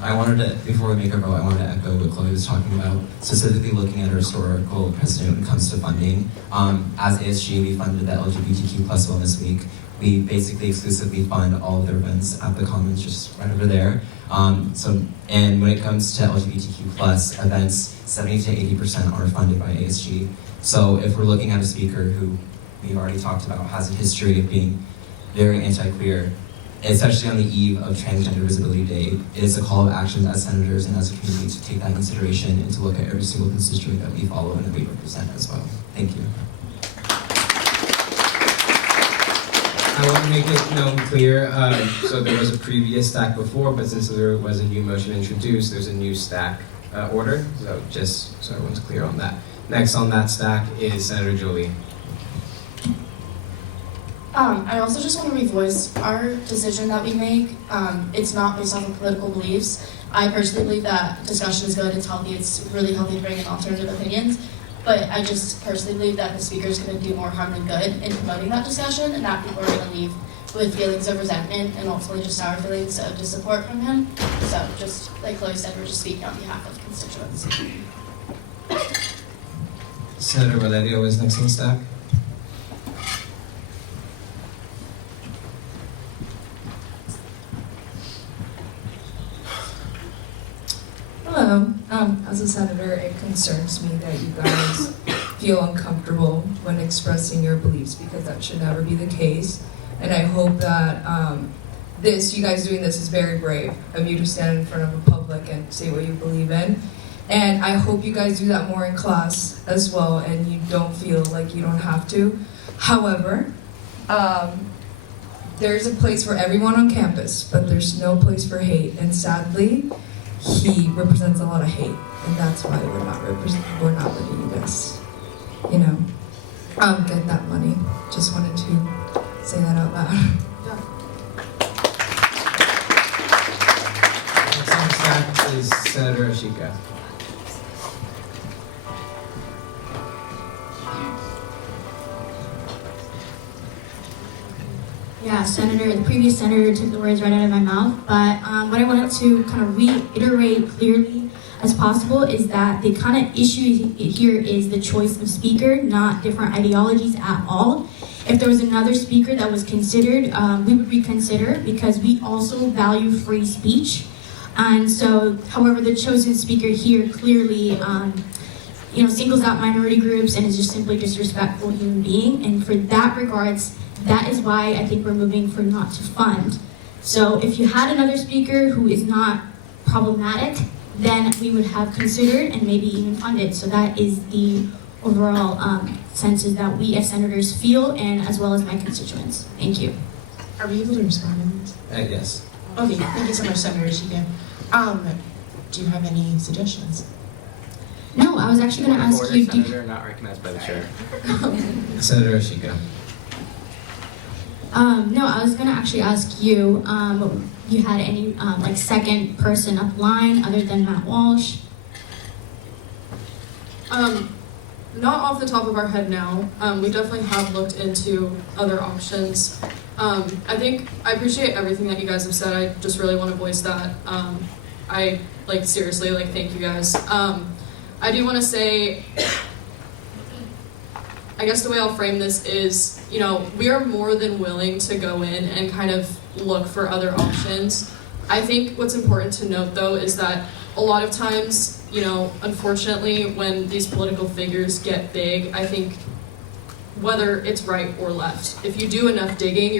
I wanted to, before we make our vote, I wanted to echo what Chloe was talking about, specifically looking at our historical precedent when it comes to funding. As ASG, we funded the LGBTQ plus Wellness Week. We basically exclusively fund all of their events at the Commons, just right over there. And when it comes to LGBTQ plus events, 70 to 80% are funded by ASG. So if we're looking at a speaker who we've already talked about has a history of being very anti-queer, especially on the eve of Transgender Visibility Day, it is a call of action as senators and as a community to take that in consideration and to look at every single constituent that we follow and that we represent as well. Thank you. I want to make it known clear, so there was a previous stack before, but since there was a new motion introduced, there's a new stack order, so just so everyone's clear on that. Next on that stack is Senator Jolie. I also just want to revoice our decision that we make. It's not based off of political beliefs. I personally believe that discussion is good, it's healthy, it's really healthy to bring in alternative opinions. But I just personally believe that the speaker is going to do more harm than good in promoting that discussion, and that people are going to leave with feelings of resentment and ultimately just sour feelings of dissupport from him. So just like Chloe said, we're just speaking on behalf of constituents. Senator Valerio is next on stack. Hello. As a senator, it concerns me that you guys feel uncomfortable when expressing your beliefs because that should never be the case. And I hope that you guys doing this is very brave of you to stand in front of a public and say what you believe in. And I hope you guys do that more in class as well and you don't feel like you don't have to. However, there's a place for everyone on campus, but there's no place for hate. And sadly, he represents a lot of hate, and that's why we're not letting you guys, get that money. Just wanted to say that out loud. Next on stack is Senator Ashika. Yeah, the previous senator took the words right out of my mouth, but what I wanted to kind of reiterate clearly as possible is that the kind of issue here is the choice of speaker, not different ideologies at all. If there was another speaker that was considered, we would reconsider because we also value free speech. And so, however, the chosen speaker here clearly singles out minority groups and is just simply disrespectful human being. And for that regards, that is why I think we're moving for not to fund. So if you had another speaker who is not problematic, then we would have considered and maybe even funded. So that is the overall senses that we as senators feel and as well as my constituents. Thank you. Are we able to respond to this? Yes. Okay, thank you so much, Senator Ashika. Do you have any suggestions? No, I was actually going to ask Order, you. Senator not recognized by the chair. Senator Ashika. No, I was going to actually ask you, you had any second person up line other than Matt Walsh? Not off the top of our head now. We definitely have looked into other options. I appreciate everything that you guys have said. I just really want to voice that. Seriously, thank you guys. I do want to say, I guess the way I'll frame this is, we are more than willing to go in and kind of look for other options. I think what's important to note, though, is that a lot of times, unfortunately, when these political figures get big, I think whether it's right or left, if you do enough digging,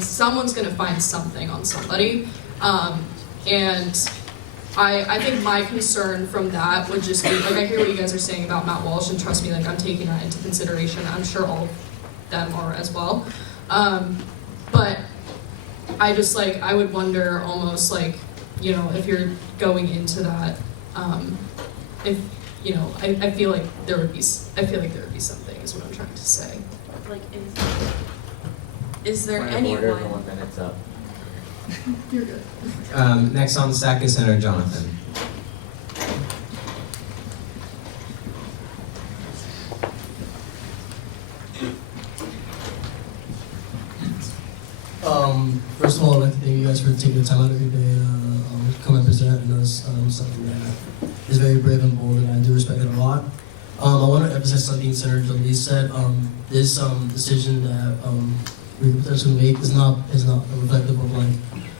someone's going to find something on somebody. And I think my concern from that would just be, I hear what you guys are saying about Matt Walsh, and trust me, I'm taking that into consideration. I'm sure all of them are as well. But I would wonder almost if you're going into that, I feel like there would be something is what I'm trying to say. Is there Point of anyone? order, the 1 minute's up. You're good. Next on the stack is Senator Jonathan. for taking the time out of your day to come and present, and that's something that is very brave and bold, and I do respect it a lot. I want to emphasize something Senator Jolie said. This decision that we could potentially make is not reflective of like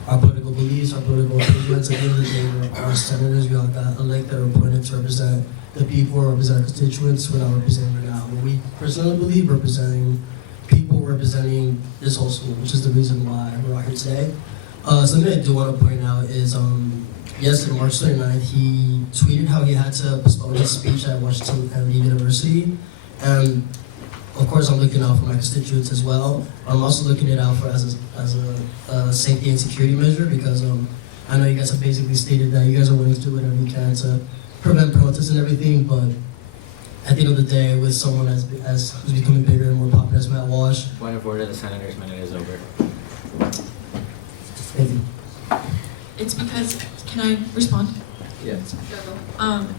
our political beliefs, our political opinions. At the end of the day, we're our senators. We all got elected or appointed to represent the people, or represent our constituents. We're not representing right now. What we personally believe, representing people, representing this whole school, which is the reason why we're out here today. Something I do want to point out is, yesterday, March 29th, he tweeted how he had to postpone his speech at Washington Kennedy University. And of course, I'm looking out for my constituents as well. I'm also looking it out for as a safety and security measure, because I know you guys have basically stated that you guys are willing to do whatever you can to prevent protests and everything, but at the end of the day, with someone who's becoming bigger and more popular as Matt Walsh. Point of order, the senator's minute is over. Thank you. It's because, can I respond? Yes.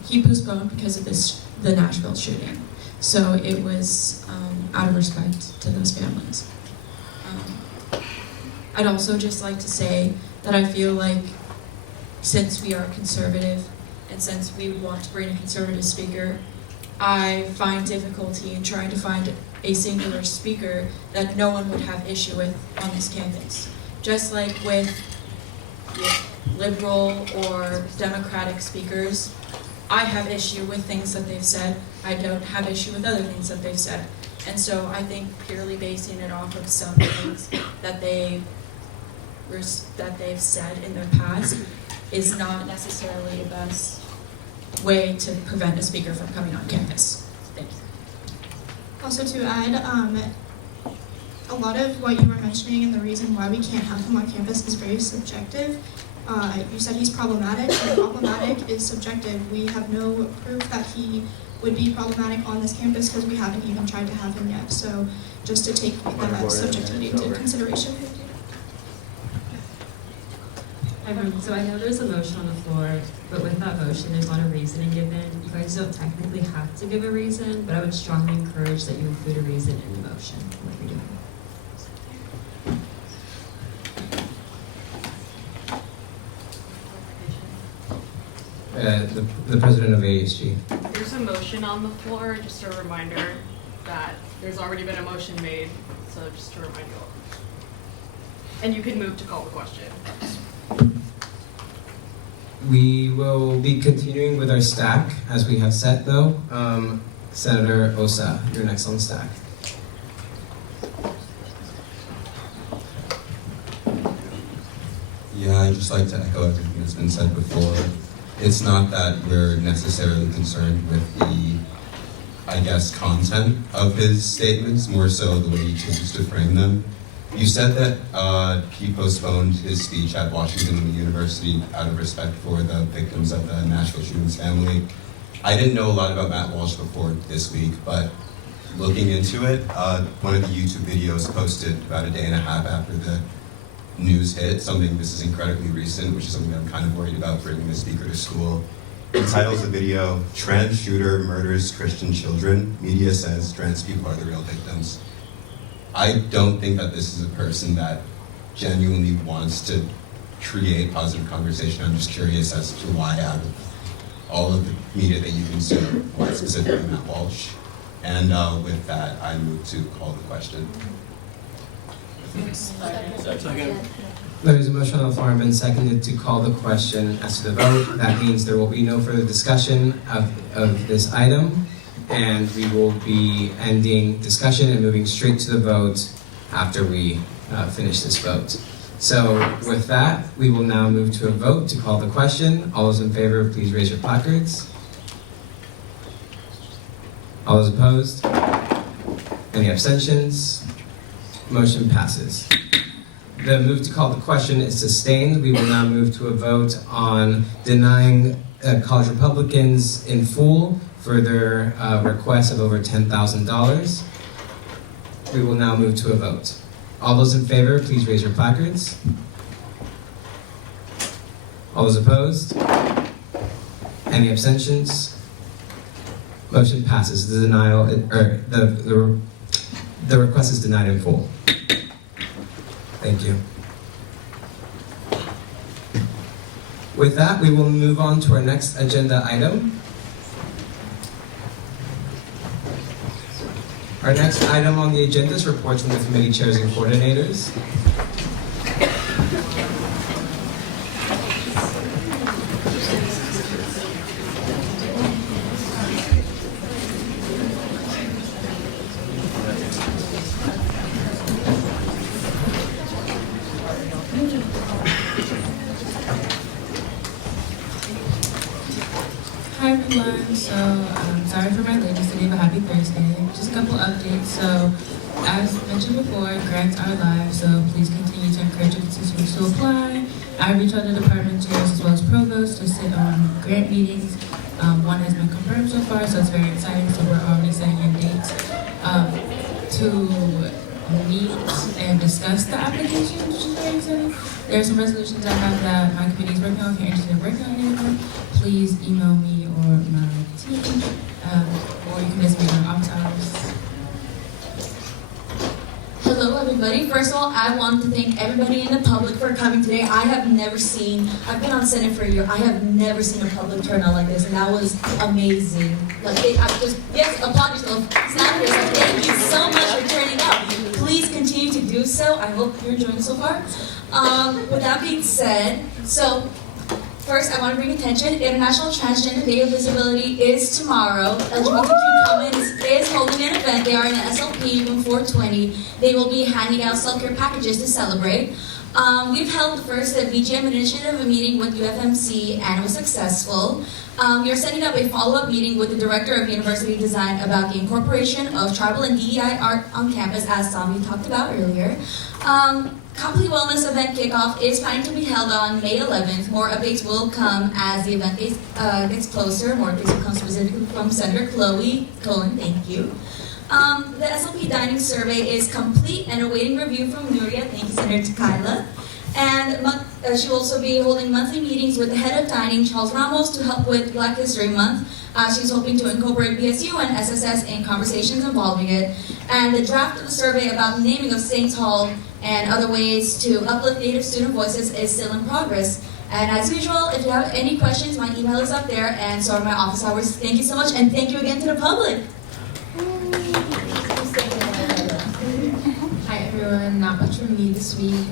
He postponed because of the Nashville shooting. So it was out of respect to those families. I'd also just like to say that I feel like since we are conservative and since we would want to bring a conservative speaker, I find difficulty in trying to find a singular speaker that no one would have issue with on this campus. Just like with liberal or democratic speakers, I have issue with things that they've said. I don't have issue with other things that they've said. And so I think purely basing it off of some things that they've said in their past is not necessarily the best way to prevent a speaker from coming on campus. Thank you. Also to add, a lot of what you were mentioning and the reason why we can't have him on campus is very subjective. You said he's problematic, and problematic is subjective. We have no proof that he would be problematic on this campus because we haven't even tried to have him yet. So just to take that subjectivity into consideration. So I know there's a motion on the floor, but with that motion, there's not a reasoning given. You guys don't technically have to give a reason, but I would strongly encourage that you include a reason in the motion, what you're doing. The president of ASG. There's a motion on the floor, just a reminder that there's already been a motion made, so just to remind you all. And you can move to call the question. We will be continuing with our stack as we have set, though. Senator Osa, you're next on the stack. Yeah, I'd just like to echo everything that's been said before. It's not that we're necessarily concerned with the, I guess, content of his statements, more so the way he chooses to frame them. You said that he postponed his speech at Washington University out of respect for the victims of the Nashville shootings family. I didn't know a lot about Matt Walsh before this week, but looking into it, one of the YouTube videos posted about a day and a half after the news hit, this is incredibly recent, which is something that I'm kind of worried about bringing the speaker to school. It titles the video, "Trans Shooter Murders Christian Children. Media Says Trans People Are the Real Victims." I don't think that this is a person that genuinely wants to create positive conversation. I'm just curious as to why, out of all of the media that you consume, why specifically Matt Walsh. And with that, I move to call the question. Second. There is a motion on the floor and been seconded to call the question as to the vote. That means there will be no further discussion of this item, and we will be ending discussion and moving straight to the vote after we finish this vote. So with that, we will now move to a vote to call the question. All those in favor, please raise your placards. All those opposed? Any abstentions? Motion passes. The move to call the question is sustained. We will now move to a vote on denying college Republicans in full for their request of over $10,000. We will now move to a vote. All those in favor, please raise your placards. All those opposed? Any abstentions? Motion passes. The denial, or the request is denied in full. Thank you. With that, we will move on to our next agenda item. Our next item on the agenda is reports from the committee chairs and coordinators. Hi everyone, so sorry for my lateness today, but happy Thursday. Just a couple updates. So as mentioned before, grants are live, so please continue to encourage your constituents to apply. I reached out to department chairs as well as provosts to sit on grant meetings. One has been confirmed so far, so it's very exciting. So we're already setting in dates to meet and discuss the application, which is very exciting. There are some resolutions I have that my committee is working on. If you're interested in working on any of them, please email me or my team, or you can visit me in our office hours. Hello everybody. First of all, I want to thank everybody in the public for coming today. I've been on Senate for a year, I have never seen a public turnout like this, and that was amazing. Yes, applaud yourself. Snap yourself. Thank you so much for turning up. Please continue to do so. I hope you're enjoying so far. With that being said, first, I want to bring attention. International Transgender Day of Visibility is tomorrow. LGBTQ Commons is holding an event. They are in the SLP room 420. They will be handing out self-care packages to celebrate. We've held first a VGM initiative, a meeting with UFMC, and it was successful. We are setting up a follow-up meeting with the Director of University Design about the incorporation of tribal and DEI art on campus, as Sami talked about earlier. Complete Wellness event kickoff is planning to be held on May 11th. More updates will come as the event gets closer. More updates will come specifically from Senator Chloe Cohen. Thank you. The SLP dining survey is complete and awaiting review from Nuria. Thank you, Senator Kyla. And she will also be holding monthly meetings with the head of dining, Charles Ramos, to help with Black History Month. She's hoping to incorporate BSU and SSS in conversations involving it. And the draft of the survey about the naming of Saints Hall and other ways to uplift Native student voices is still in progress. And as usual, if you have any questions, my email is up there, and so are my office hours. Thank you so much, and thank you again to the public. Hi everyone, not much from me this week.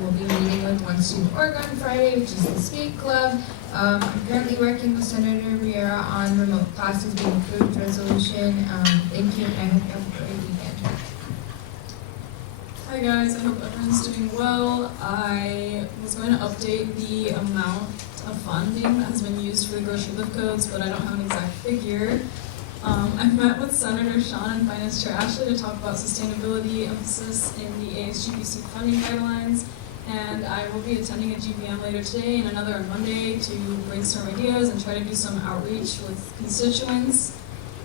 We'll be meeting with One Student Org on Friday, which is the Speak Club. I'm currently working with Senator Riera on remote classes being approved resolution. Thank you, and I hope you have a great weekend. Hi guys, I hope everyone's doing well. I was going to update the amount of funding that has been used for the grocery lift codes, but I don't have an exact figure. I met with Senator Shawn and Finance Chair Ashley to talk about sustainability emphasis in the ASGBC funding guidelines, and I will be attending a GBM later today and another on Monday to brainstorm ideas and try to do some outreach with constituents.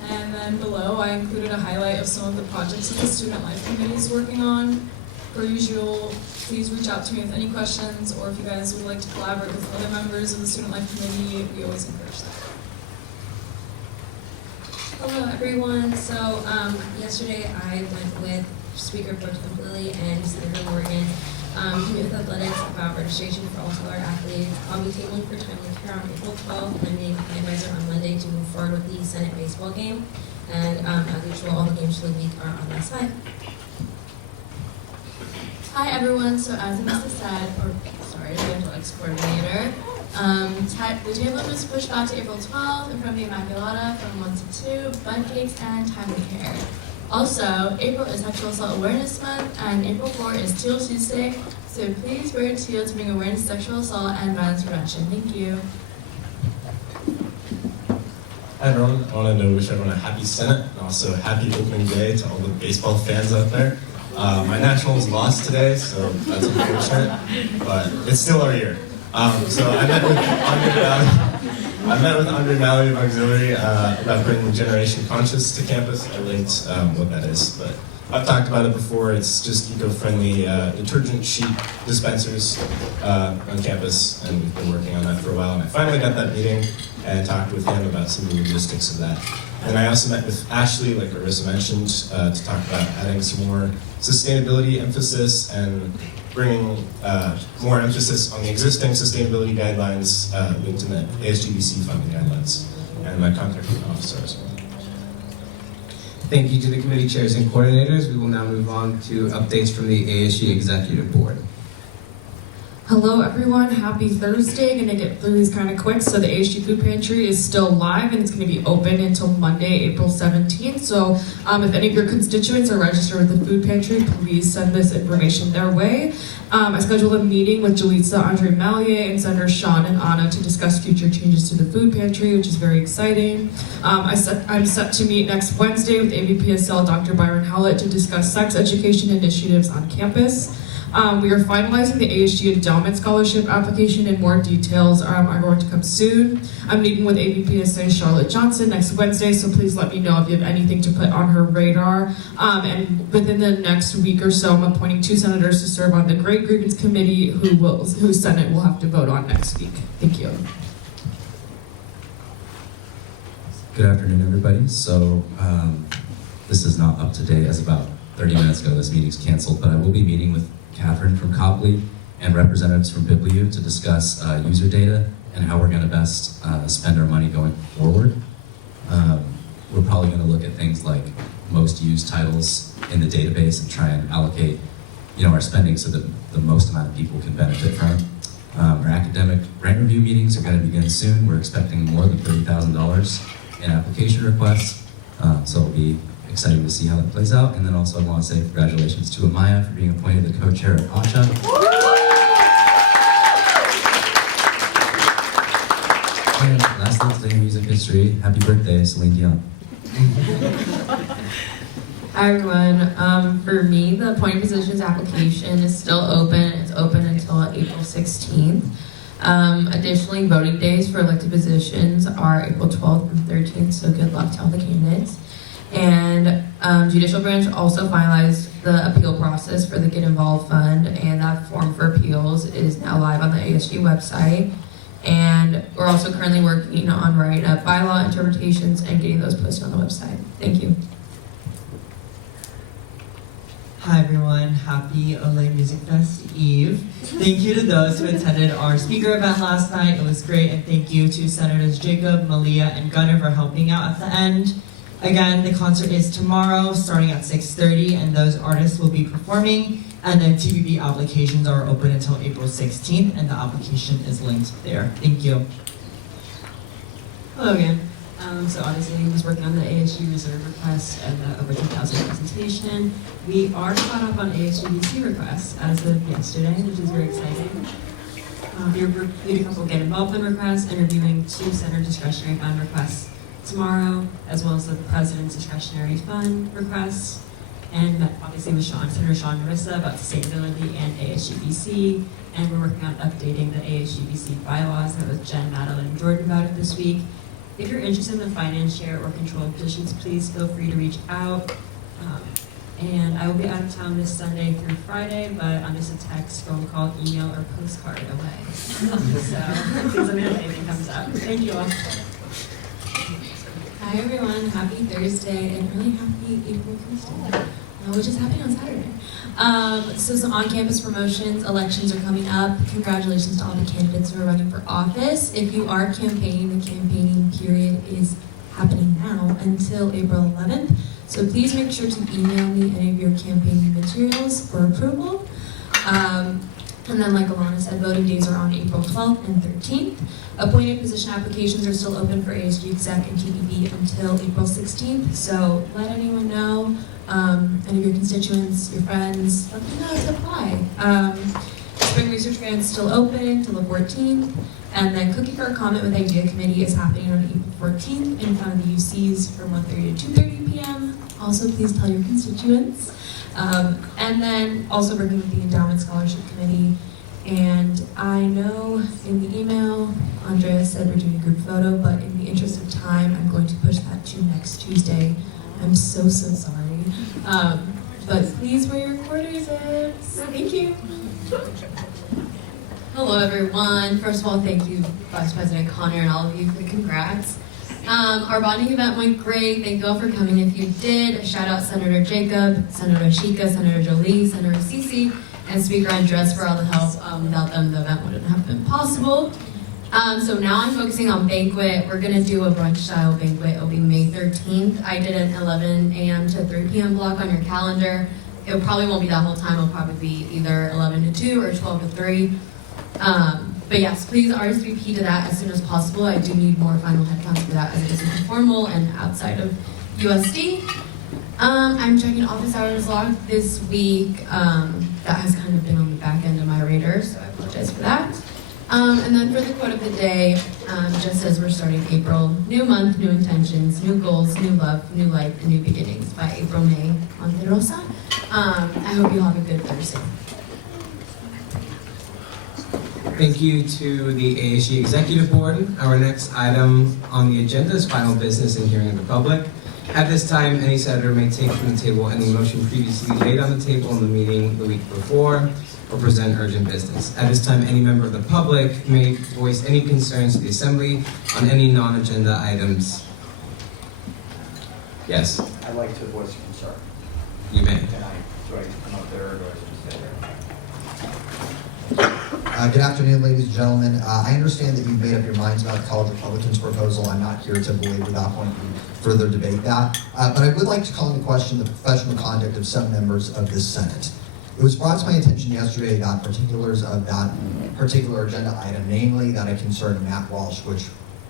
And then below, I included a highlight of some of the projects that the Student Life Committee is working on. Per usual, please reach out to me with any questions, or if you guys would like to collaborate with other members of the Student Life Committee, we always encourage that. Hello everyone. So yesterday I went with Speaker Pro Tem Lilly and Senator Morgan to meet with athletics about registration for all-star athletes. I'll be tabling for timely care on April 12th, and I'm meeting with my advisor on Monday to move forward with the Senate baseball game. And as usual, all the games for the week are on my side. Hi everyone, so as Anissa said, the athletics coordinator, the table was pushed back to April 12th in front of the Immaculata from 1 to 2, bun cakes, and timely care. Also, April is Sexual Assault Awareness Month, and April 4 is Teal Tuesday, so please wear teal to bring awareness to sexual assault and violence prevention. Thank you. Hi everyone, I want to wish everyone a happy Senate and also a happy opening day to all the baseball fans out there. My Nationals lost today, so that's unfortunate, but it's still our year. So I met with Andre Mallory of Auxiliary about bringing Generation Conscious to campus. I linked what that is, but I've talked about it before. It's just eco-friendly detergent sheet dispensers on campus, and we've been working on that for a while. And I finally got that meeting and talked with him about some of the logistics of that. And I also met with Ashley, like Larissa mentioned, to talk about adding some more sustainability emphasis and bringing more emphasis on the existing sustainability guidelines linked in the ASGBC funding guidelines, and my contact officer as well. Thank you to the committee chairs and coordinators. We will now move on to updates from the ASG Executive Board. Hello everyone, happy Thursday. Gonna get through these kind of quick. So the ASG Food Pantry is still live and it's gonna be open until Monday, April 17th. So if any of your constituents are registered with the Food Pantry, please send this information their way. I scheduled a meeting with Jalitza, Andre Mallier, and Senator Sean and Anna to discuss future changes to the food pantry, which is very exciting. I'm set to meet next Wednesday with AVPSL Dr. Byron Howlett to discuss sex education initiatives on campus. We are finalizing the ASG Endowment Scholarship application and more details are going to come soon. I'm meeting with AVPSA Charlotte Johnson next Wednesday, so please let me know if you have anything to put on her radar. And within the next week or so, I'm appointing 2 senators to serve on the Great Grievance Committee whose Senate will have to vote on next week. Thank you. Good afternoon, everybody. So this is not up to date as about 30 minutes ago. This meeting's canceled, but I will be meeting with Catherine from Copley and representatives from Bibliu to discuss user data and how we're going to best spend our money going forward. We're probably going to look at things like most used titles in the database and try and allocate, our spending so that the most amount of people can benefit from it. Our academic grant review meetings are going to begin soon. We're expecting more than $30,000 in application requests, so it'll be exciting to see how that plays out. And then also I want to say congratulations to Amaya for being appointed the co-chair of ASHA. And lastly, today in music history, happy birthday, Celine Dion. Hi everyone. For me, the appointed positions application is still open. It's open until April 16th. Additionally, voting days for elected positions are April 12th and 13th, so good luck to all the candidates. And Judicial Branch also finalized the appeal process for the Get Involved Fund, and that form for appeals is now live on the ASG website. And we're also currently working on writing up bylaw interpretations and getting those posted on the website. Thank you. Hi everyone, happy Olay Music Fest Eve. Thank you to those who attended our speaker event last night. It was great, and thank you to Senators Jacob, Malia, and Gunner for helping out at the end. Again, the concert is tomorrow starting at 6:30, and those artists will be performing. And then TBB applications are open until April 16th, and the application is linked there. Thank you. Hello again. So obviously I was working on the ASG reserve request and the over 2,000 presentation. We are caught up on ASGBC requests as of yesterday, which is very exciting. We're reviewing a couple get involvement requests and reviewing 2 center discretionary fund requests tomorrow, as well as the President's discretionary fund requests. And met obviously with Senator Sean and Marissa about sustainability and ASGBC. And we're working on updating the ASGBC bylaws. Met with Jen, Madeline, and Jordan about it this week. If you're interested in the finance chair or control positions, please feel free to reach out. And I will be out of town this Sunday through Friday, but I'm just a text, phone call, email, or postcard away. So please let me know if anything comes up. Thank you all. Hi everyone, happy Thursday and really happy April Fool's, which is happening on Saturday. So some on-campus promotions, elections are coming up. Congratulations to all the candidates who are running for office. If you are campaigning, the campaigning period is happening now until April 11th. So please make sure to email me any of your campaign materials for approval. And then like Alana said, voting days are on April 12th and 13th. Appointed position applications are still open for ASG Exec and TPB until April 16th. So let anyone know, any of your constituents, your friends, let them know to apply. Spring Research Grant is still open until the 14th. And then Cookie for a Comment with Idea Committee is happening on April 14th in front of the UCs from 1:30 to 2:30 p.m. Also, please tell your constituents. And then also working with the Endowment Scholarship Committee. And I know in the email, Andrea said we're doing a group photo, but in the interest of time, I'm going to push that to next Tuesday. I'm so sorry. But please wear your quarter zips. Thank you. Hello everyone. First of all, thank you Vice President Connor and all of you for the congrats. Our bonding event went great. Thank you all for coming if you did. A shout out Senator Jacob, Senator Ashika, Senator Jolie, Senator Sisi, and Speaker Andres for all the help. Without them, the event wouldn't have been possible. So now I'm focusing on banquet. We're gonna do a brunch style banquet. It'll be May 13th. I did an 11 a.m. to 3 p.m. block on your calendar. It probably won't be that whole time. It'll probably be either 11 to 2 or 12 to 3. But yes, please RSVP to that as soon as possible. I do need more final headcounts for that as it is informal and outside of USD. I'm checking office hours log this week. That has kind of been on the back end of my radar, so I apologize for that. And then for the quote of the day, just as we're starting April, new month, new intentions, new goals, new love, new life, and new beginnings by April May Monterosa. I hope you all have a good Thursday. Thank you to the ASG Executive Board. Our next item on the agenda is final business and hearing of the public. At this time, any senator may take from the table any motion previously laid on the table in the meeting the week before or present urgent business. At this time, any member of the public may voice any concerns to the Assembly on any non-agenda items. Yes, I'd like to voice a concern. you may. Do I come up there or do I just stay there? Good afternoon, ladies and gentlemen. I understand that you've made up your minds about the College Republicans' proposal. I'm not here to belabor that point and further debate that. But I would like to call into question the professional conduct of some members of this Senate. It was brought to my attention yesterday that particulars of that particular agenda item, namely that it concerned Matt Walsh, which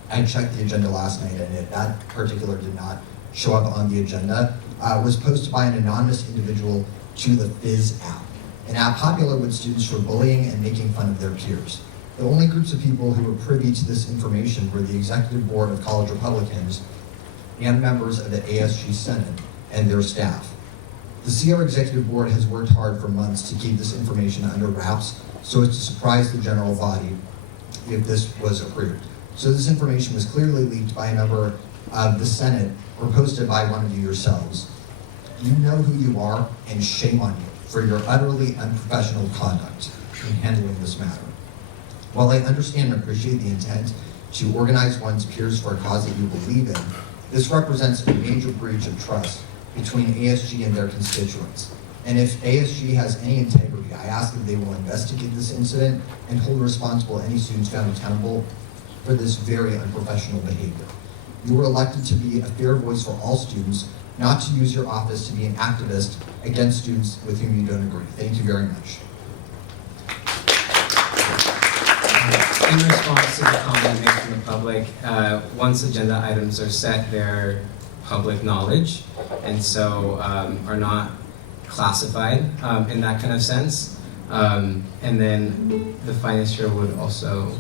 I checked the agenda last night and that particular did not show up on the agenda, was posted by an anonymous individual to the Fizz app, an app popular with students for bullying and making fun of their peers. The only groups of people who were privy to this information were the Executive Board of College Republicans and members of the ASG Senate and their staff. The CR Executive Board has worked hard for months to keep this information under wraps so as to surprise the general body if this was approved. So this information was clearly leaked by a member of the Senate or posted by one of you yourselves. You know who you are, and shame on you for your utterly unprofessional conduct in handling this matter. While I understand and appreciate the intent to organize one's peers for a cause that you believe in, this represents a major breach of trust between ASG and their constituents. And if ASG has any integrity, I ask that they will investigate this incident and hold responsible any students found accountable for this very unprofessional behavior. You were elected to be a fair voice for all students, not to use your office to be an activist against students with whom you don't agree. Thank you very much. In response to the comment made from the public, once agenda items are set, they're public knowledge, and so are not classified in that kind of sense. And then the finance chair would also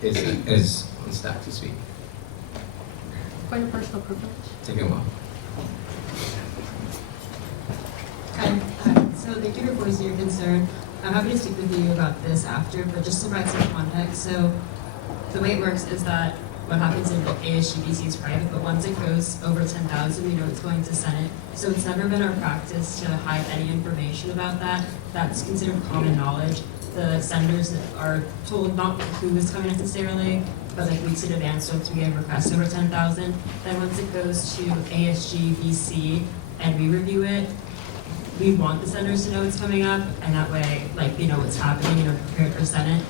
is on staff to speak. Point of personal privilege. Take it well. Hi. So thank you for voicing your concern. I'm happy to speak with you about this after, but just to provide some context. So the way it works is that what happens in ASGBC is private, but once it goes over 10,000, we know it's going to Senate. So it's never been our practice to hide any information about that. That's considered common knowledge. The senators are told not who is coming necessarily, but like weeks in advance, so if we have requests over 10,000, then once it goes to ASGBC and we review it, we want the senators to know it's coming up, and that way, like, they know what's happening and are prepared for Senate.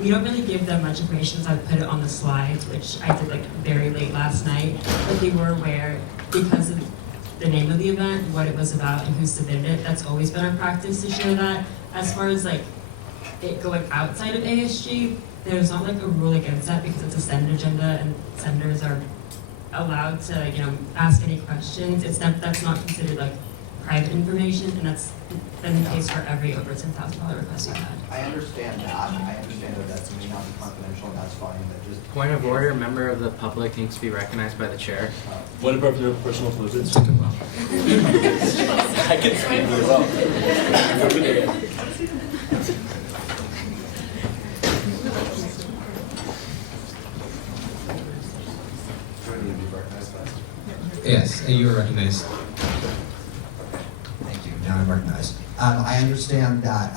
We don't really give them much information, so I put it on the slides, which I did like very late last night, but they were aware because of the name of the event, what it was about, and who submitted it. That's always been our practice to share that. As far as like it going outside of ASG, there's not like a rule against that because it's a Senate agenda and senators are allowed to, ask any questions. That's not considered like private information, and that's been the case for every over $10,000 request we've had. I understand that. I understand that that may not be confidential, and that's fine, but just... Point of order, member of the public needs to be recognized by the chair. What about your personal privilege? Take it well. I can speak really well. Yes, you are recognized. Thank you. Now I'm recognized. I understand that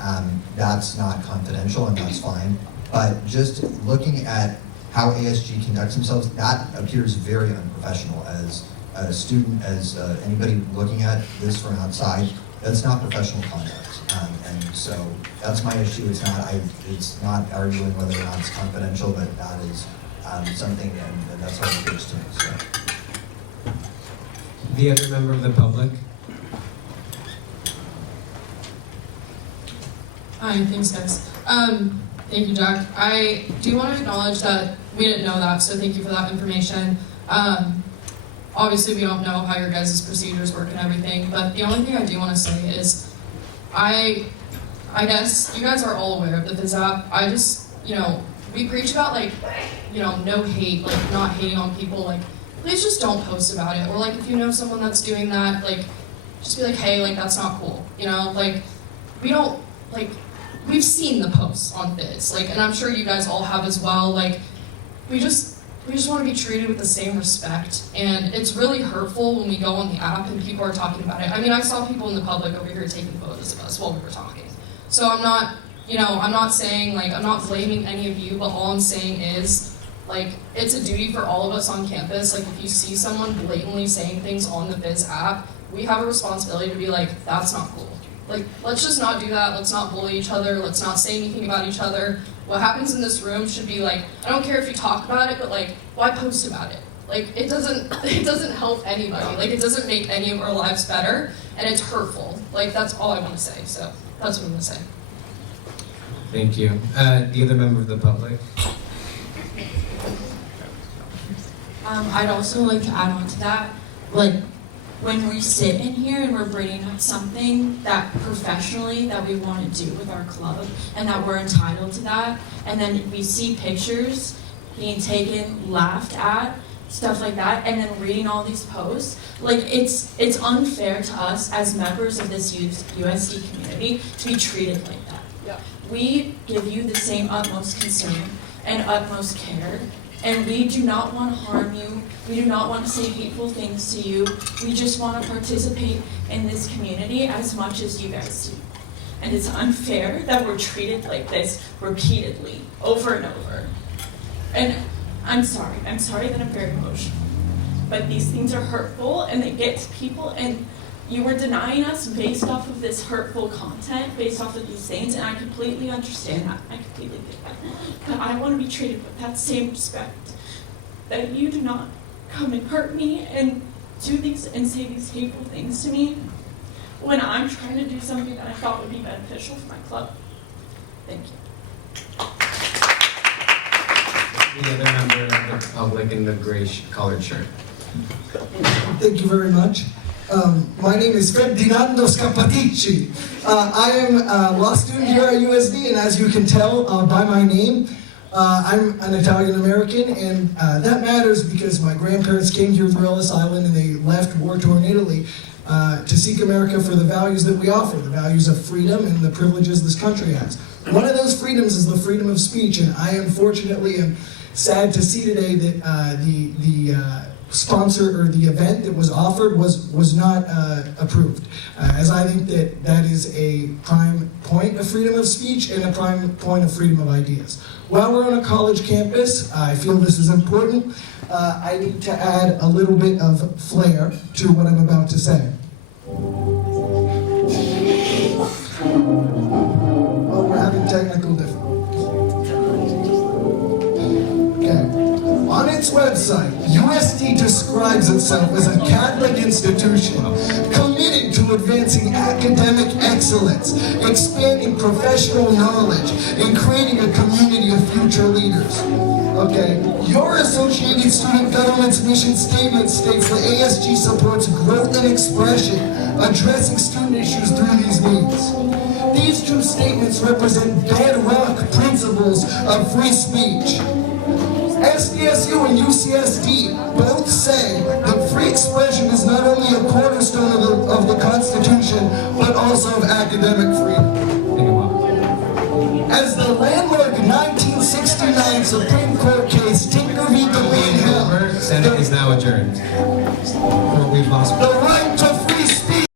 that's not confidential, and that's fine. But just looking at how ASG conducts themselves, that appears very unprofessional. As a student, as anybody looking at this from outside, That's not professional conduct. And so that's my issue. It's not arguing whether or not it's confidential, but that is something, and that's how it appears to me. So. The other member of the public? Hi, thanks guys. Thank you, Jack. I do want to acknowledge that we didn't know that, so thank you for that information. Obviously, we don't know how your guys' procedures work and everything, but the only thing I do want to say is, I guess you guys are all aware of the Fizz app. I just, we preach about no hate, not hating on people, please just don't post about it. Or if you know someone that's doing that, just be hey, that's not cool. We don't, we've seen the posts on Fizz, and I'm sure you guys all have as well. We just want to be treated with the same respect, and it's really hurtful when we go on the app and people are talking about it. I mean, I saw people in the public over here taking photos of us while we were talking. So I'm not, I'm not saying, I'm not blaming any of you, but all I'm saying is, it's a duty for all of us on campus. If you see someone blatantly saying things on the Fizz app, we have a responsibility to be that's not cool. Let's just not do that. Let's not bully each other. Let's not say anything about each other. What happens in this room should be I don't care if you talk about it, but why post about it? It doesn't help anybody. It doesn't make any of our lives better, and it's hurtful. That's all I want to say. So that's what I'm going to say. Thank you. The other member of the public? I'd also like to add on to that, when we sit in here and we're bringing up something that professionally that we want to do with our club and that we're entitled to that, and then we see pictures being taken, laughed at, stuff like that, and then reading all these posts, it's unfair to us as members of this USD community to be treated like that. Yeah. We give you the same utmost concern and utmost care, and we do not want to harm you. We do not want to say hateful things to you. We just want to participate in this community as much as you guys do. And it's unfair that we're treated like this repeatedly, over and over. And I'm sorry that I'm very emotional. But these things are hurtful and they get to people, and you were denying us based off of this hurtful content, based off of these things, and I completely understand that. I completely get that. But I want to be treated with that same respect. That you do not come and hurt me and do these and say these hateful things to me when I'm trying to do something that I thought would be beneficial for my club. Thank you. The other member of the public in the gray collared shirt. Thank you very much. My name is Ferdinando Scappaticci. I am a law student here at USD, and as you can tell by my name, I'm an Italian-American, and that matters because my grandparents came here through Ellis Island and they left war-torn Italy to seek America for the values that we offer, the values of freedom and the privileges this country has. One of those freedoms is the freedom of speech, and I unfortunately am sad to see today that the sponsor or the event that was offered was not approved, as I think that is a prime point of freedom of speech and a prime point of freedom of ideas. While we're on a college campus, I feel this is important. I need to add a little bit of flair to what I'm about to say. Oh, we're having technical difficulties. Okay. On its website, USD describes itself as a Catholic institution committed to advancing academic excellence, expanding professional knowledge, and creating a community of future leaders. Okay, your Associated Student Government's mission statement states that ASG supports growth and expression, addressing student issues through these means. These two statements represent bedrock principles of free speech. SDSU and UCSD both say that free expression is not only a cornerstone of the Constitution, but also of academic freedom. As the landmark 1969 Supreme Court case Tinker v. DeLane held, Senate is now adjourned. We've lost.